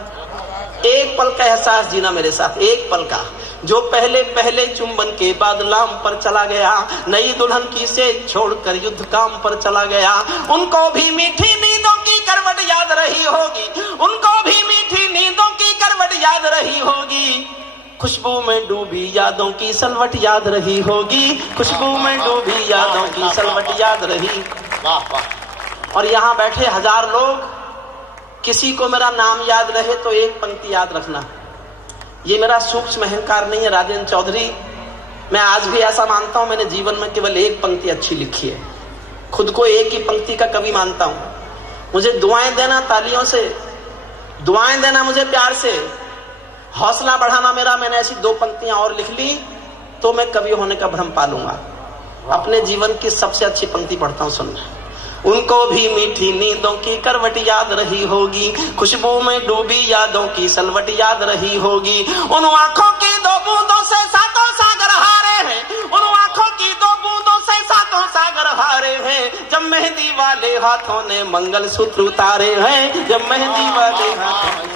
एक पल का एहसास जीना मेरे साथ, एक पल का। जो पहले पहले चुंबन के बाद लाम पर चला गया। नई दुल्हन की सेज छोड़कर युद्ध काम पर चला गया। उनको भी मीठी नींदों की करवट याद रही होगी। उनको भी मीठी नींदों की करवट याद रही होगी। खुशबू में डूबी यादों की सलवट याद रही होगी। खुशबू में डूबी यादों की सलवट याद रही। वाह वाह। और यहाँ बैठे 1000 लोग, किसी को मेरा नाम याद रहे तो एक पंक्ति याद रखना। ये मेरा सूक्ष्म अहंकार नहीं है राजेंद्र चौधरी, मैं आज भी ऐसा मानता हूं, मैंने जीवन में केवल एक पंक्ति अच्छी लिखी है। खुद को एक ही पंक्ति का कवि मानता हूं। मुझे दुआएं देना तालियों से, दुआएं देना मुझे प्यार से, हौसला बढ़ाना मेरा। मैंने ऐसी 2 पंक्तियां और लिख ली तो मैं कवि होने का भ्रम पालूंगा। अपने जीवन की सबसे अच्छी पंक्ति पढ़ता हूं, सुनना। उनको भी मीठी नींदों की करवट याद रही होगी। खुशबू में डूबी यादों की सलवट याद रही होगी। उन आंखों की 2 बूंदों से 7 सागर हारे हैं। उन आंखों की 2 बूंदों से 7 सागर हारे हैं, जब मेहंदी वाले हाथों ने मंगलसूत्र उतारे हैं, जब मेहंदी वाले हाथों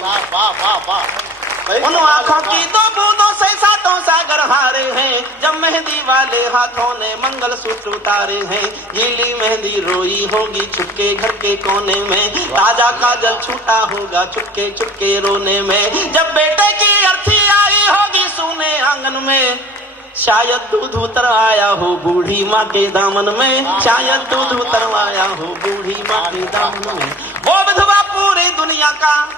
उन आंखों की दो बूंदों से सातों सागर हारे हैं, जब मेहंदी वाले हाथों ने मंगलसूत्र उतारे हैं। गीली मेहंदी रोई होगी चुपके घर के कोने में, ताजा काजल छूटा होगा चुपके चुपके रोने में। जब बेटे की अर्थी आई होगी सूने आंगन में, शायद दूध उतर आया हो बूढ़ी माँ के दामन में, शायद दूध उतर आया हो बूढ़ी माँ के दामन में। वो विधवा पूरी दुनिया का,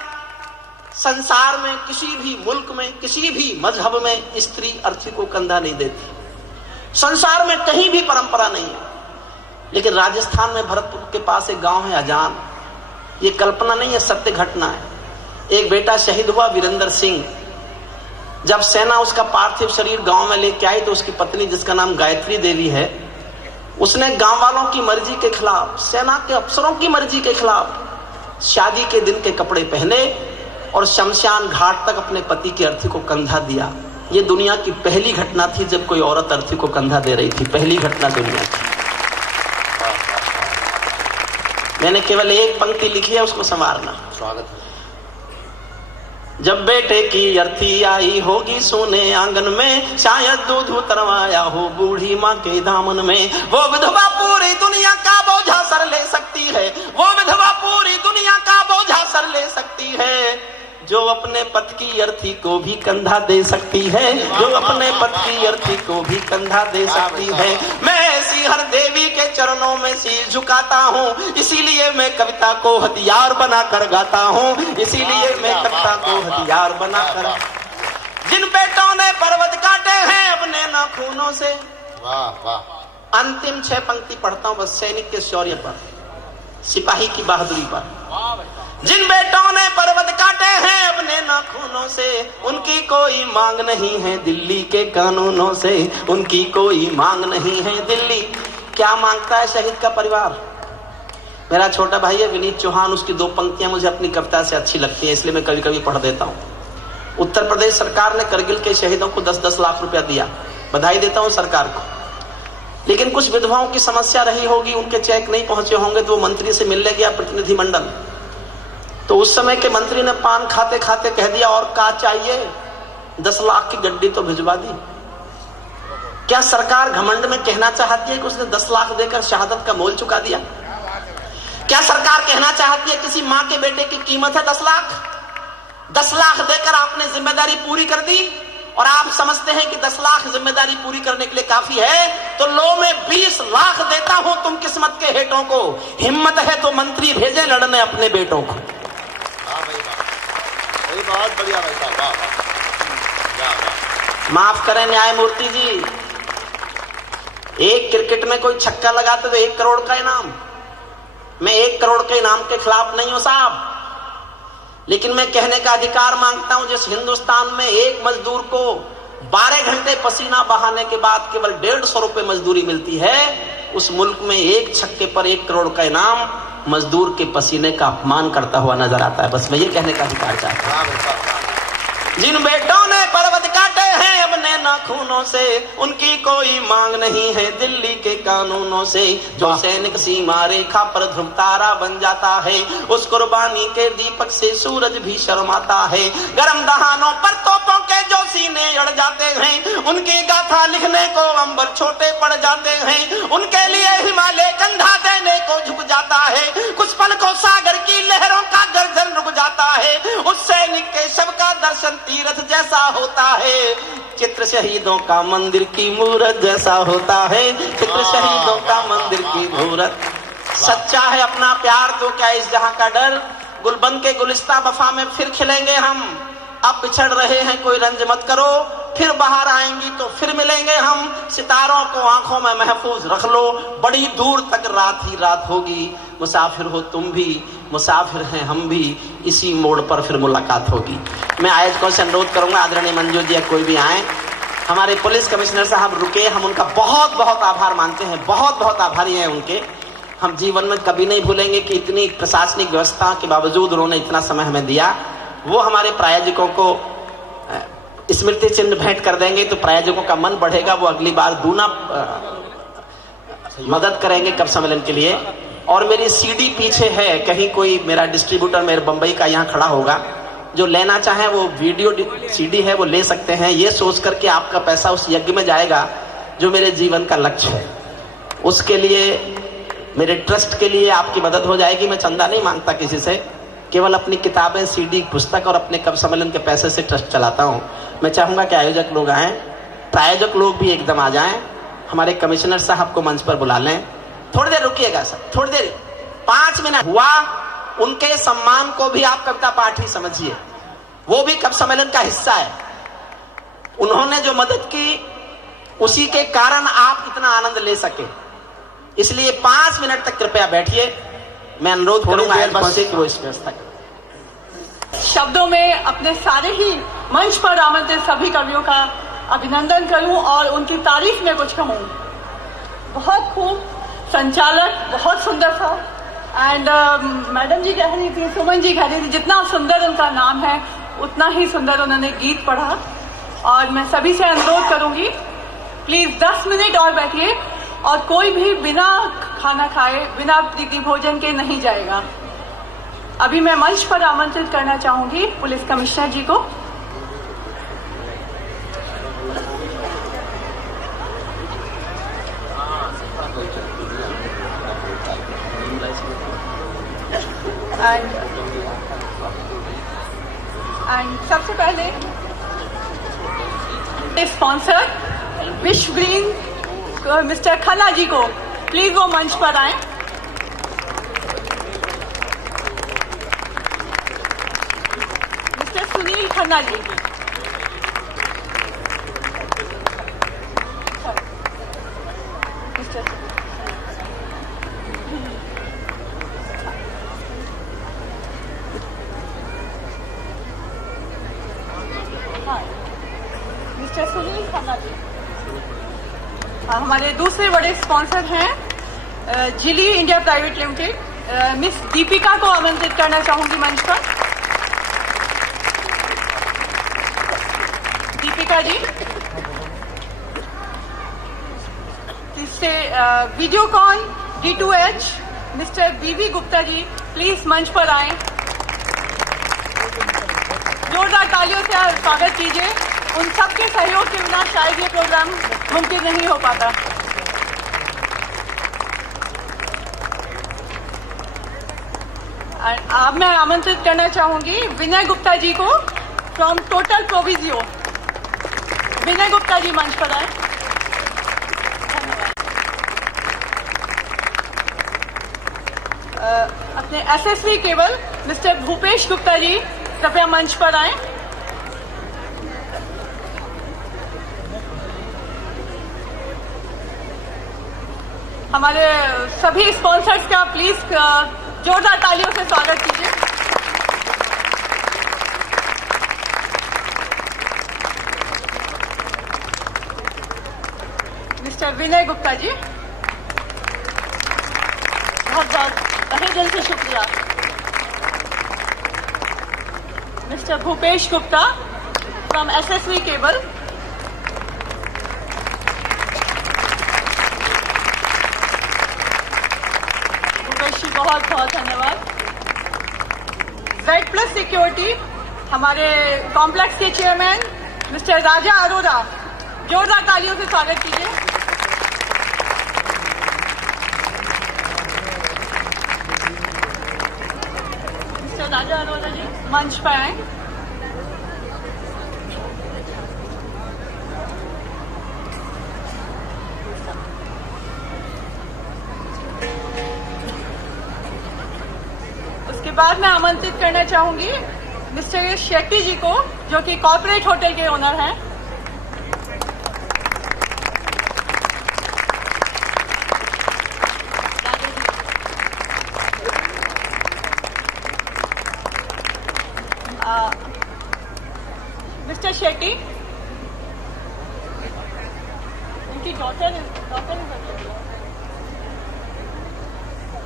संसार में किसी भी मुल्क में किसी भी मजहब में स्त्री अर्थी को कंधा नहीं देती, संसार में कहीं भी परंपरा नहीं है। लेकिन राजस्थान में भरतपुर के पास एक गांव है अजान, ये कल्पना नहीं है, सत्य घटना है। एक बेटा शहीद हुआ वीरेंद्र सिंह, जब सेना उसका पार्थिव शरीर गांव में लेके आई तो उसकी पत्नी जिसका नाम गायत्री देवी है, उसने गांव वालों की मर्जी के खिलाफ, सेना के अफसरों की मर्जी के खिलाफ शादी के दिन के कपड़े पहने और शमशान घाट तक अपने पति की अर्थी को कंधा दिया। ये दुनिया की पहली घटना थी जब कोई औरत अर्थी को कंधा दे रही थी, पहली घटना दुनिया की। मैंने केवल एक पंक्ति लिखी है, उसको संवारना। स्वागत है। जब बेटे की अर्थी आई होगी सोने आंगन में, शायद दूध उतरवाया हो बूढ़ी माँ के दामन में। वो विधवा पूरी दुनिया का बोझा सर ले सकती है, वो विधवा पूरी दुनिया का बोझा सर ले सकती है, जो अपने पति की अर्थी को भी कंधा दे सकती है, जो अपने पति की अर्थी को भी कंधा दे सकती है। मैं ऐसी हर देवी के चरणों में शीश झुकाता हूँ, इसीलिए मैं कविता को हथियार बनाकर गाता हूँ, इसीलिए मैं कविता को हथियार बनाकर। जिन बेटों ने पर्वत काटे हैं अपने नाखूनों से, वाह वाह। अंतिम 6 पंक्ति पढ़ता हूँ बस, सैनिक के शौर्य पर, सिपाही की बहादुरी पर। जिन बेटों ने पर्वत काटे हैं अपने नाखूनों से, उनकी कोई मांग नहीं है दिल्ली के कानूनों से, उनकी कोई मांग नहीं है दिल्ली। क्या मांगता है शहीद का परिवार? मेरा छोटा भाई है विनीत चौहान, उसकी 2 पंक्तियां मुझे अपनी कविता से अच्छी लगती है, इसलिए मैं कभी कभी पढ़ देता हूँ। उत्तर प्रदेश सरकार ने करगिल के शहीदों को 10-10 लाख रुपया दिया, बधाई देता हूँ सरकार को। लेकिन कुछ विधवाओं की समस्या रही होगी, उनके चेक नहीं पहुंचे होंगे, तो वो मंत्री से मिलने गया प्रतिनिधिमंडल, तो उस समय के मंत्री ने पान खाते खाते कह दिया और क्या चाहिए, 10 लाख की गड्डी तो भिजवा दी। क्या सरकार घमंड में कहना चाहती है कि उसने 10 लाख देकर शहादत का मोल चुका दिया? क्या सरकार कहना चाहती है किसी माँ के बेटे की कीमत है 10 लाख? 10 लाख देकर आपने जिम्मेदारी पूरी कर दी और आप समझते हैं कि 10 लाख जिम्मेदारी पूरी करने के लिए काफी है, तो लो मैं 20 लाख देता हूं तुम किस्मत के हेठों को, हिम्मत है तो मंत्री भेजे लड़ने अपने बेटों को। बहुत बढ़िया भाई साहब, माफ करें न्यायमूर्ति जी, एक क्रिकेट में कोई छक्का लगाते तो 1 करोड़ का इनाम। मैं 1 करोड़ के इनाम के खिलाफ नहीं हूं साहब, लेकिन मैं कहने का अधिकार मांगता हूं, जिस हिंदुस्तान में एक मजदूर को 12 घंटे पसीना बहाने के बाद केवल 150 रुपए मजदूरी मिलती है, उस मुल्क में एक छक्के पर 1 करोड़ का इनाम मजदूर के पसीने का अपमान करता हुआ नजर आता है। बस मैं ये कहने का अधिकार चाहता हूं। जिन बेटों ने पर्वत काटे हैं अपने नाखूनों से, उनकी कोई मांग नहीं है दिल्ली के कानूनों से। जो सैनिक सीमा रेखा पर ध्रुव तारा बन जाता है, उस कुर्बानी के दीपक से सूरज भी शर्माता है। गरम दहानों पर तोपों के जो सीने अड़ जाते हैं, उनकी गाथा लिखने को अंबर छोटे पड़ जाते हैं। उनके लिए हिमालय कंधा देने को झुक जाता है, कुछ पल को सागर की लहरों का गर्जन रुक जाता है। उस सैनिक के शव का दर्शन तीर्थ जैसा होता है, चित्र शहीदों का मंदिर की मूरत जैसा होता है, चित्र शहीदों का मंदिर की मूरत। सच्चा है अपना प्यार तो क्या इस जहां का डर, गुलबन के गुलिस्ता वफा में फिर खिलेंगे हम। अब बिछड़ रहे हैं कोई रंज मत करो, फिर बाहर आएंगी तो फिर मिलेंगे हम। सितारों को आंखों में महफूज रख लो, बड़ी दूर तक रात ही रात होगी। मुसाफिर हो तुम भी, मुसाफिर हैं हम भी, इसी मोड़ पर फिर मुलाकात होगी। मैं आयोजकों से अनुरोध करूंगा, आदरणीय मंजू जी या कोई भी आए। हमारे पुलिस कमिश्नर साहब रुके, हम उनका बहुत बहुत आभार मानते हैं, बहुत बहुत आभारी हैं उनके। हम जीवन में कभी नहीं भूलेंगे कि इतनी प्रशासनिक व्यवस्था के बावजूद उन्होंने इतना समय हमें दिया। वो हमारे प्रायोजकों को स्मृति चिन्ह भेंट कर देंगे तो प्रायोजकों का मन बढ़ेगा, वो अगली बार दूना मदद करेंगे कवि सम्मेलन के लिए। और मेरी सीडी पीछे है, कहीं कोई मेरा डिस्ट्रीब्यूटर मेरे बंबई का यहाँ खड़ा होगा, जो लेना चाहे वो वीडियो सीडी है वो ले सकते हैं। ये सोच करके आपका पैसा उस यज्ञ में जाएगा जो मेरे जीवन का लक्ष्य है। उसके लिए मेरे ट्रस्ट के लिए आपकी मदद हो जाएगी। मैं चंदा नहीं मांगता किसी से, केवल अपनी किताबें, सीडी, पुस्तक और अपने कवि सम्मेलन के पैसे से ट्रस्ट चलाता हूँ। मैं चाहूंगा कि आयोजक लोग आएँ, प्रायोजक लोग भी एकदम आ जाएं। हमारे कमिश्नर साहब को मंच पर बुला लें। थोड़ी देर रुकिएगा सर, थोड़ी देर, 5 मिनट हुआ। उनके सम्मान को भी आप कविता पाठ ही समझिए, वो भी कवि सम्मेलन का हिस्सा है। उन्होंने जो मदद की उसी के कारण आप इतना आनंद ले सके, इसलिए 5 मिनट तक कृपया बैठिए। मैं अनुरोध करूंगा कि वो इस व्यवस्था करें। शब्दों में अपने सारे ही मंच पर आमंत्रित सभी कवियों का अभिनंदन करूं और उनकी तारीफ में कुछ कहूं। बहुत खूब संचालक, बहुत सुंदर था। एंड मैडम जी कह रही थी, सुमन जी कह रही थी, जितना सुंदर उनका नाम है उतना ही सुंदर उन्होंने गीत पढ़ा। और मैं सभी से अनुरोध करूंगी, प्लीज 10 मिनट और बैठिए और कोई भी बिना खाना खाए, बिना प्रीति भोजन के नहीं जाएगा। अभी मैं मंच पर आमंत्रित करना चाहूंगी पुलिस कमिश्नर जी को। एंड सबसे पहले स्पॉन्सर विश्व ग्रीन मिस्टर खन्ना जी को प्लीज वो मंच पर आए। Mister Sunil Khanna ji, mister Sunil Khanna ji. हमारे दूसरे बड़े स्पॉन्सर हैं जिली India Private Limited. Miss Deepika को आमंत्रित करना चाहूंगी मंच पर। दीपिका जी। तीसरे वीडियोकॉन D2H मिस्टर बीवी गुप्ता जी, प्लीज मंच पर आए। जोरदार तालियों से स्वागत कीजिए। उन सबके सहयोग के बिना शायद ये प्रोग्राम मुमकिन नहीं हो पाता। अब मैं आमंत्रित करना चाहूंगी विनय गुप्ता जी को फ्रॉम टोटल प्रोविजियो। विनय गुप्ता जी मंच पर आए। अपने SSV cable mister Bhupesh Gupta ji कृपया मंच पर आए। हमारे सभी स्पॉन्सर्स का प्लीज जोरदार तालियों से स्वागत कीजिए। मिस्टर विनय गुप्ता जी, बहुत बहुत तहे दिल से शुक्रिया। Mister Bhupesh Gupta from SSV cable. बहुत बहुत धन्यवाद। Z+ सिक्योरिटी, हमारे कॉम्प्लेक्स के चेयरमैन मिस्टर राजा अरोरा, जोरदार तालियों से स्वागत कीजिए। मिस्टर राजा अरोरा जी मंच पर आए। उसके बाद मैं आमंत्रित करना चाहूंगी मिस्टर शेट्टी जी को, जो कि कॉर्पोरेट होटल के ओनर हैं। मिस्टर शेट्टी, उनकी डॉटर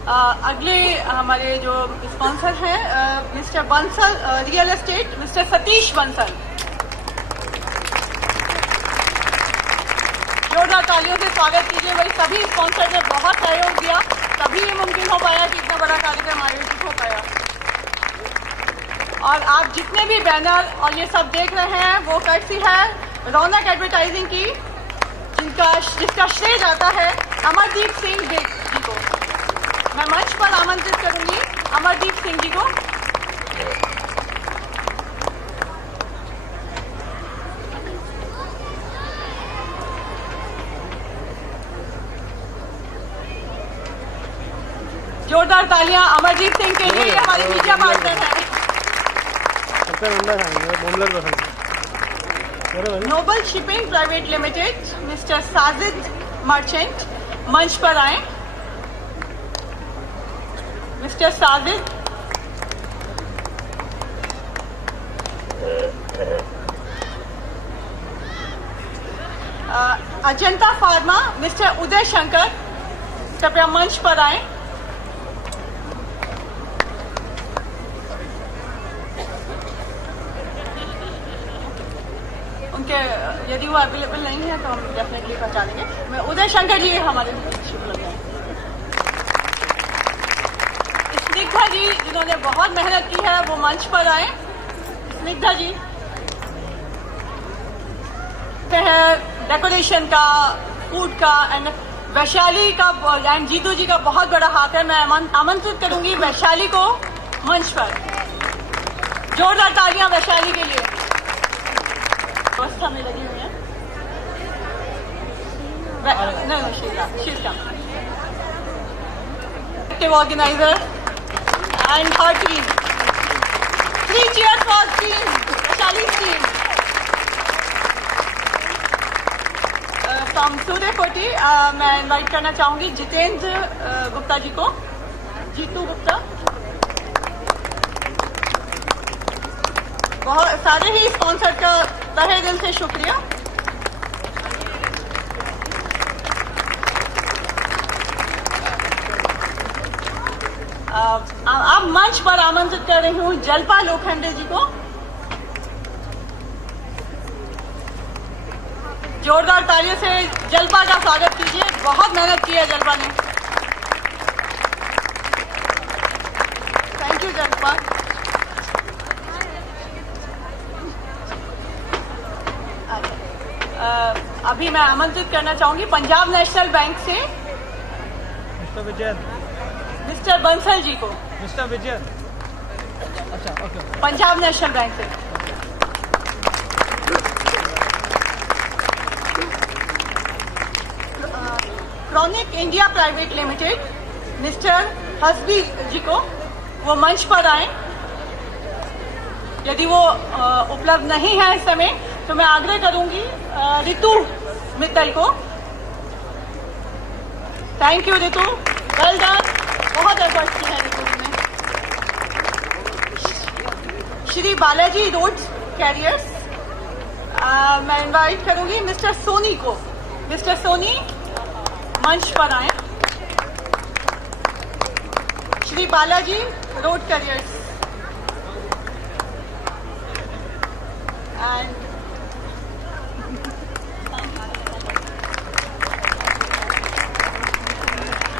अगले हमारे जो स्पॉन्सर हैं mister Bansal real estate, mister Satish Bansal, जोरदार तालियों से स्वागत कीजिए। भाई सभी स्पॉन्सर ने बहुत सहयोग दिया, तभी ये मुमकिन हो पाया कि इतना बड़ा कार्यक्रम आयोजित हो पाया। और आप जितने भी बैनर और ये सब देख रहे हैं वो कर्सी है रौनक एडवर्टाइजिंग की, जिसका श्रेय जाता है अमरदीप सिंह जी को। मैं मंच पर आमंत्रित करूंगी अमरदीप सिंह जी को। जोरदार तालियां अमरजीत सिंह के लिए, हमारे मीडिया पार्टनर हैं। Noble Shipping Private Limited mister Sajid Merchant मंच पर आए। Mister Sajid. Ajanta Pharma mister Uday Shankar कृपया मंच पर आए। उनके यदि वो अवेलेबल नहीं है तो हम डेफिनेटली पहचानेंगे। मैं उदय शंकर जी हमारे शुभ लग गए। स्निग्धा जी जिन्होंने बहुत मेहनत की है वो मंच पर आए। स्निग्धा जी डेकोरेशन का, फूड का एंड वैशाली का एंड जीतू जी का बहुत बड़ा हाथ है। मैं आमंत्रित करूंगी वैशाली को मंच पर। जोरदार तालियां वैशाली के लिए। व्यवस्था में लगी हुई है। एक्टिव ऑर्गेनाइजर एंड हर team. 3 cheers for team Vaishali team. From Suryakoti मैं इनवाइट करना चाहूंगी जितेंद्र गुप्ता जी को। जीतू गुप्ता। बहुत सारे ही स्पॉन्सर का तहे दिल से शुक्रिया। अब मंच पर आमंत्रित कर रही हूँ जल्पा लोखंडे जी को। जोरदार तालियों से जल्पा का स्वागत कीजिए। बहुत मेहनत की है जल्पा ने। Thank you Jalpa. अभी मैं आमंत्रित करना चाहूंगी पंजाब नेशनल बैंक से मिस्टर विजय, मिस्टर बंसल जी को। मिस्टर विजय, अच्छा ओके। पंजाब नेशनल बैंक से Chronic India Private Limited mister Hasbi ji को वो मंच पर आए। यदि वो उपलब्ध नहीं है इस समय तो मैं आग्रह करूंगी रितु मित्तल को। Thank you Ritu, well done. बहुत एफर्ट की है रितु ने। श्री बालाजी रोड्स कैरियर्स मैं इनवाइट करूंगी मिस्टर सोनी को। मिस्टर सोनी मंच पर आए। Shri Balaji road carriers and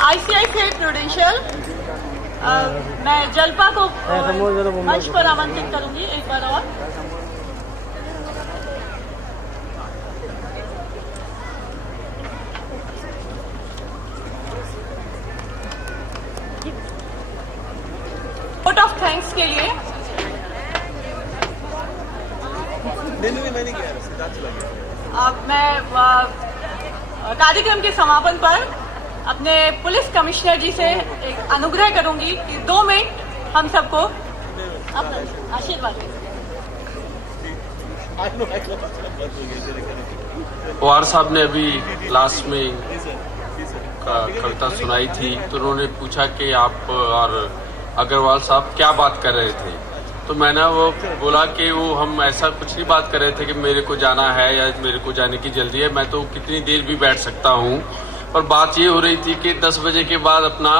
ICICI prudential मैं जल्पा को मंच पर आमंत्रित करूंगी एक बार और। वोट ऑफ थैंक्स के लिए अब मैं कार्यक्रम के समापन पर अपने पुलिस कमिश्नर जी से एक अनुग्रह करूंगी कि 2 मिनट हम सबको आशीर्वाद दें। पवार साहब ने अभी लास्ट में कविता सुनाई थी तो उन्होंने पूछा कि आप और अग्रवाल साहब क्या बात कर रहे थे, तो मैंने वो बोला कि वो हम ऐसा कुछ नहीं बात कर रहे थे कि मेरे को जाना है या मेरे को जाने की जल्दी है, मैं तो कितनी देर भी बैठ सकता हूँ। और बात ये हो रही थी कि 10 बजे के बाद अपना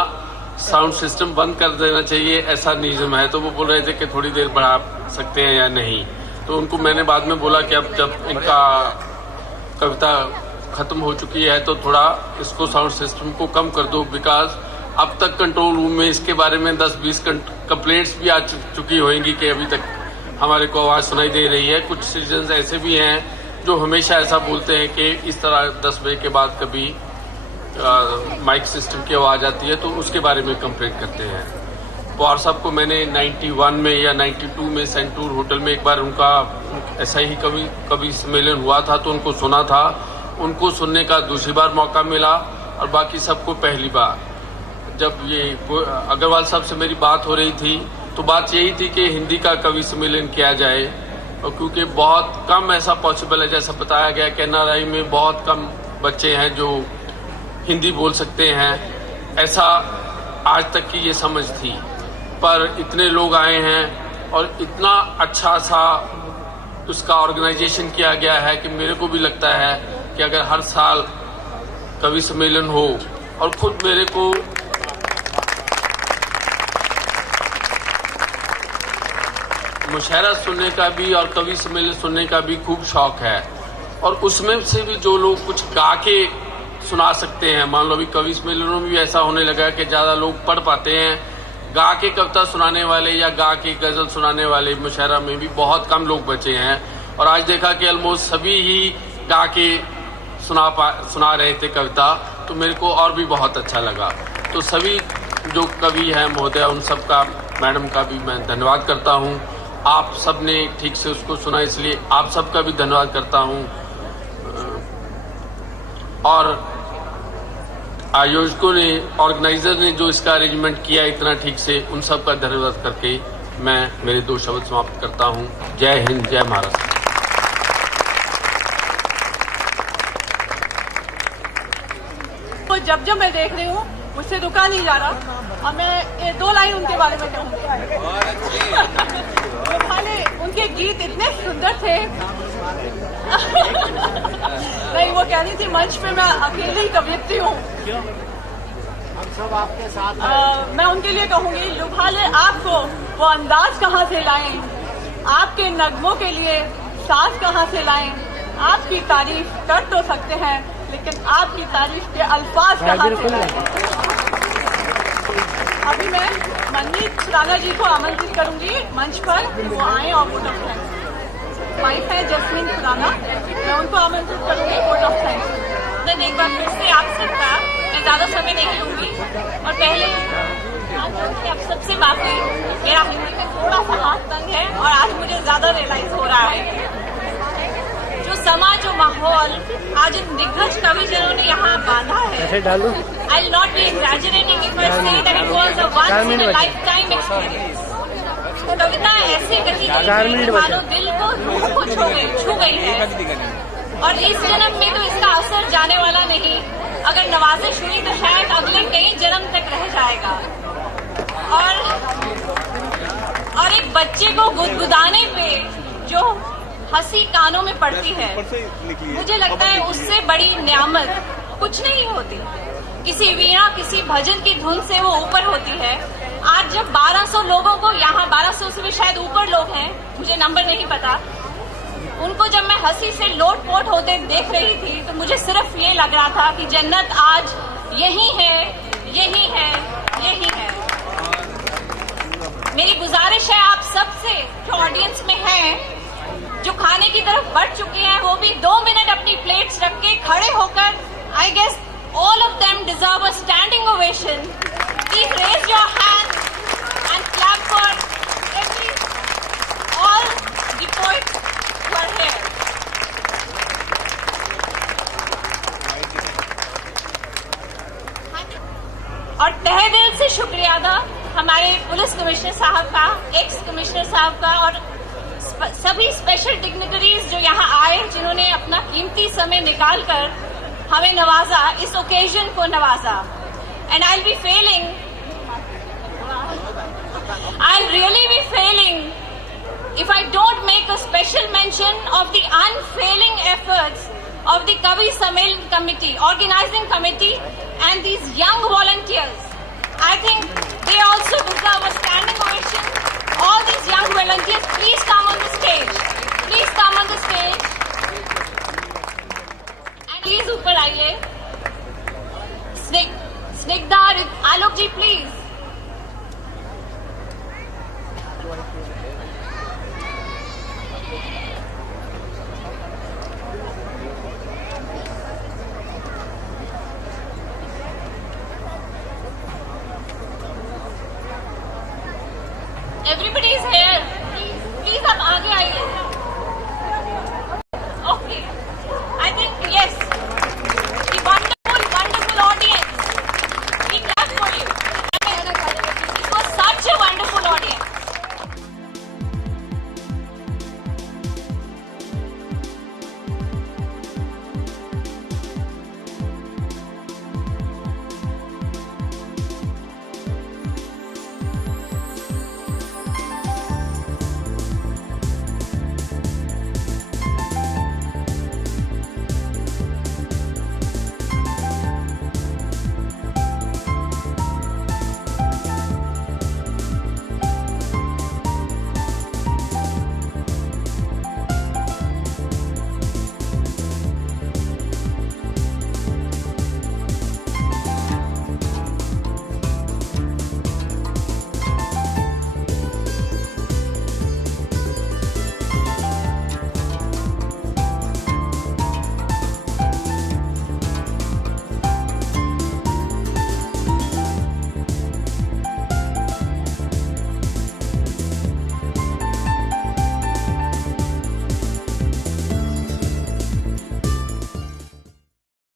साउंड सिस्टम बंद कर देना चाहिए, ऐसा नियम है। तो वो बोल रहे थे कि थोड़ी देर बढ़ा सकते हैं या नहीं। तो उनको मैंने बाद में बोला कि अब जब इनका कविता खत्म हो चुकी है, तो थोड़ा इसको साउंड सिस्टम को कम कर दो, बिकॉज अब तक कंट्रोल रूम में इसके बारे में 10-20 कंप्लेंट्स भी आ चुकी होंगी कि अभी तक हमारे को आवाज़ सुनाई दे रही है। कुछ सिटीजन्स ऐसे भी हैं जो हमेशा ऐसा बोलते हैं कि इस तरह 10 बजे के बाद कभी माइक सिस्टम की आवाज़ आती है, तो उसके बारे में कंप्लेंट करते हैं। पवार साहब को मैंने 91 में या 92 में सेंटूर होटल में एक बार उनका ऐसा ही कवि सम्मेलन हुआ था, तो उनको सुना था। उनको सुनने का दूसरी बार मौका मिला और बाकी सबको पहली बार। जब ये अग्रवाल साहब से मेरी बात हो रही थी तो बात यही थी कि हिंदी का कवि सम्मेलन किया जाए, और क्योंकि बहुत कम ऐसा पॉसिबल है, जैसा बताया गया कि NRI में बहुत कम बच्चे हैं जो हिंदी बोल सकते हैं, ऐसा आज तक की ये समझ थी। पर इतने लोग आए हैं और इतना अच्छा सा उसका ऑर्गेनाइजेशन किया गया है कि मेरे को भी लगता है कि अगर हर साल कवि सम्मेलन हो, और खुद मेरे को मुशायरा सुनने का भी और कवि सम्मेलन सुनने का भी खूब शौक है, और उसमें से भी जो लोग कुछ गा के सुना सकते हैं, मान लो अभी कवि सम्मेलनों में भी ऐसा होने लगा कि ज्यादा लोग पढ़ पाते हैं, गा के कविता सुनाने वाले या गा के गजल सुनाने वाले मुशायरा में भी बहुत कम लोग बचे हैं। और आज देखा कि ऑलमोस्ट सभी ही गा के सुना रहे थे कविता, तो मेरे को और भी बहुत अच्छा लगा। तो सभी जो कवि हैं महोदय, उन सब का, मैडम का भी मैं धन्यवाद करता हूँ। आप सब ने ठीक से उसको सुना, इसलिए आप सबका भी धन्यवाद करता हूँ। और आयोजकों ने, ऑर्गेनाइजर ने जो इसका अरेंजमेंट किया इतना ठीक से, उन सब का धन्यवाद करके मैं मेरे 2 शब्द समाप्त करता हूँ। जय हिंद, जय महाराष्ट्र। तो जब मैं देख रही हूँ मुझसे रुका नहीं जा रहा, और मैं 2 लाइन उनके बारे में कहूँगी। उनके गीत इतने सुंदर थे। नहीं, वो कह रही थी मंच पे मैं अकेली कवियत्री हूँ। हम सब आपके साथ मैं उनके लिए कहूँगी, लुभाले आपको वो अंदाज कहाँ से लाएं, आपके नगमों के लिए साज कहाँ से लाएं। आपकी तारीफ कर तो सकते हैं, लेकिन आपकी तारीफ के अल्फाज कहाँ से लाएं। अभी मैं मनमीत खुराना जी को आमंत्रित करूंगी मंच पर, वो आए और वोट ऑफ थैंक्स। वाइफ है जस्मीन खुराना, मैं उनको आमंत्रित करूंगी वोट ऑफ थैंक्स। मैं एक बार फिर से आप सबका, मैं ज्यादा समय नहीं लूंगी, और पहले आप सबसे बात हुई, मेरा हिंदी में थोड़ा सा हाथ तंग है और आज मुझे ज्यादा रियलाइज हो रहा है जो समाज, जो माहौल आज इन दिग्गज कविजनों ने यहाँ बांधा है। I will not be exaggerating if I say that it was a once in a life time experience. कविता ऐसी गति की मानो दिल को, रूह को छू गई है, और इस जन्म में तो इसका असर जाने वाला नहीं। अगर नवाजिश हुई तो शायद अगले कई जन्म तक रह जाएगा। और एक बच्चे को गुदगुदाने पे जो हंसी कानों में पड़ती है, मुझे लगता है उससे बड़ी नियामत कुछ नहीं होती। किसी वीणा, किसी भजन की धुन से वो ऊपर होती है। आज जब 1200 लोगों को, यहाँ 1200 से भी शायद ऊपर लोग हैं, मुझे नंबर नहीं पता, उनको जब मैं हंसी से लोटपोट होते देख रही थी, तो मुझे सिर्फ ये लग रहा था कि जन्नत आज यही है, यही है, यही है। मेरी गुजारिश है आप सबसे जो ऑडियंस में हैं, जो खाने की तरफ बढ़ चुके हैं, वो भी 2 मिनट अपनी प्लेट्स रख के खड़े होकर, I guess all of them deserve a standing ovation. Please raise your hand and clap for all the poets who are here. और तहे दिल से शुक्रिया अदा हमारे पुलिस कमिश्नर साहब का, एक्स कमिश्नर साहब का, और सभी स्पेशल डिग्निटरीज जो यहाँ आए, जिन्होंने अपना कीमती समय निकालकर हमें नवाजा, इस ओकेजन को नवाजा। And I will really be failing if I don't make a special mention of the unfailing efforts of the Kavi Sammelan Committee, organizing committee, and these young volunteers. I think they also deserve a standing ovation. All these young volunteers, please come on the stage. Please come on the stage. And please ऊपर Everybody is here.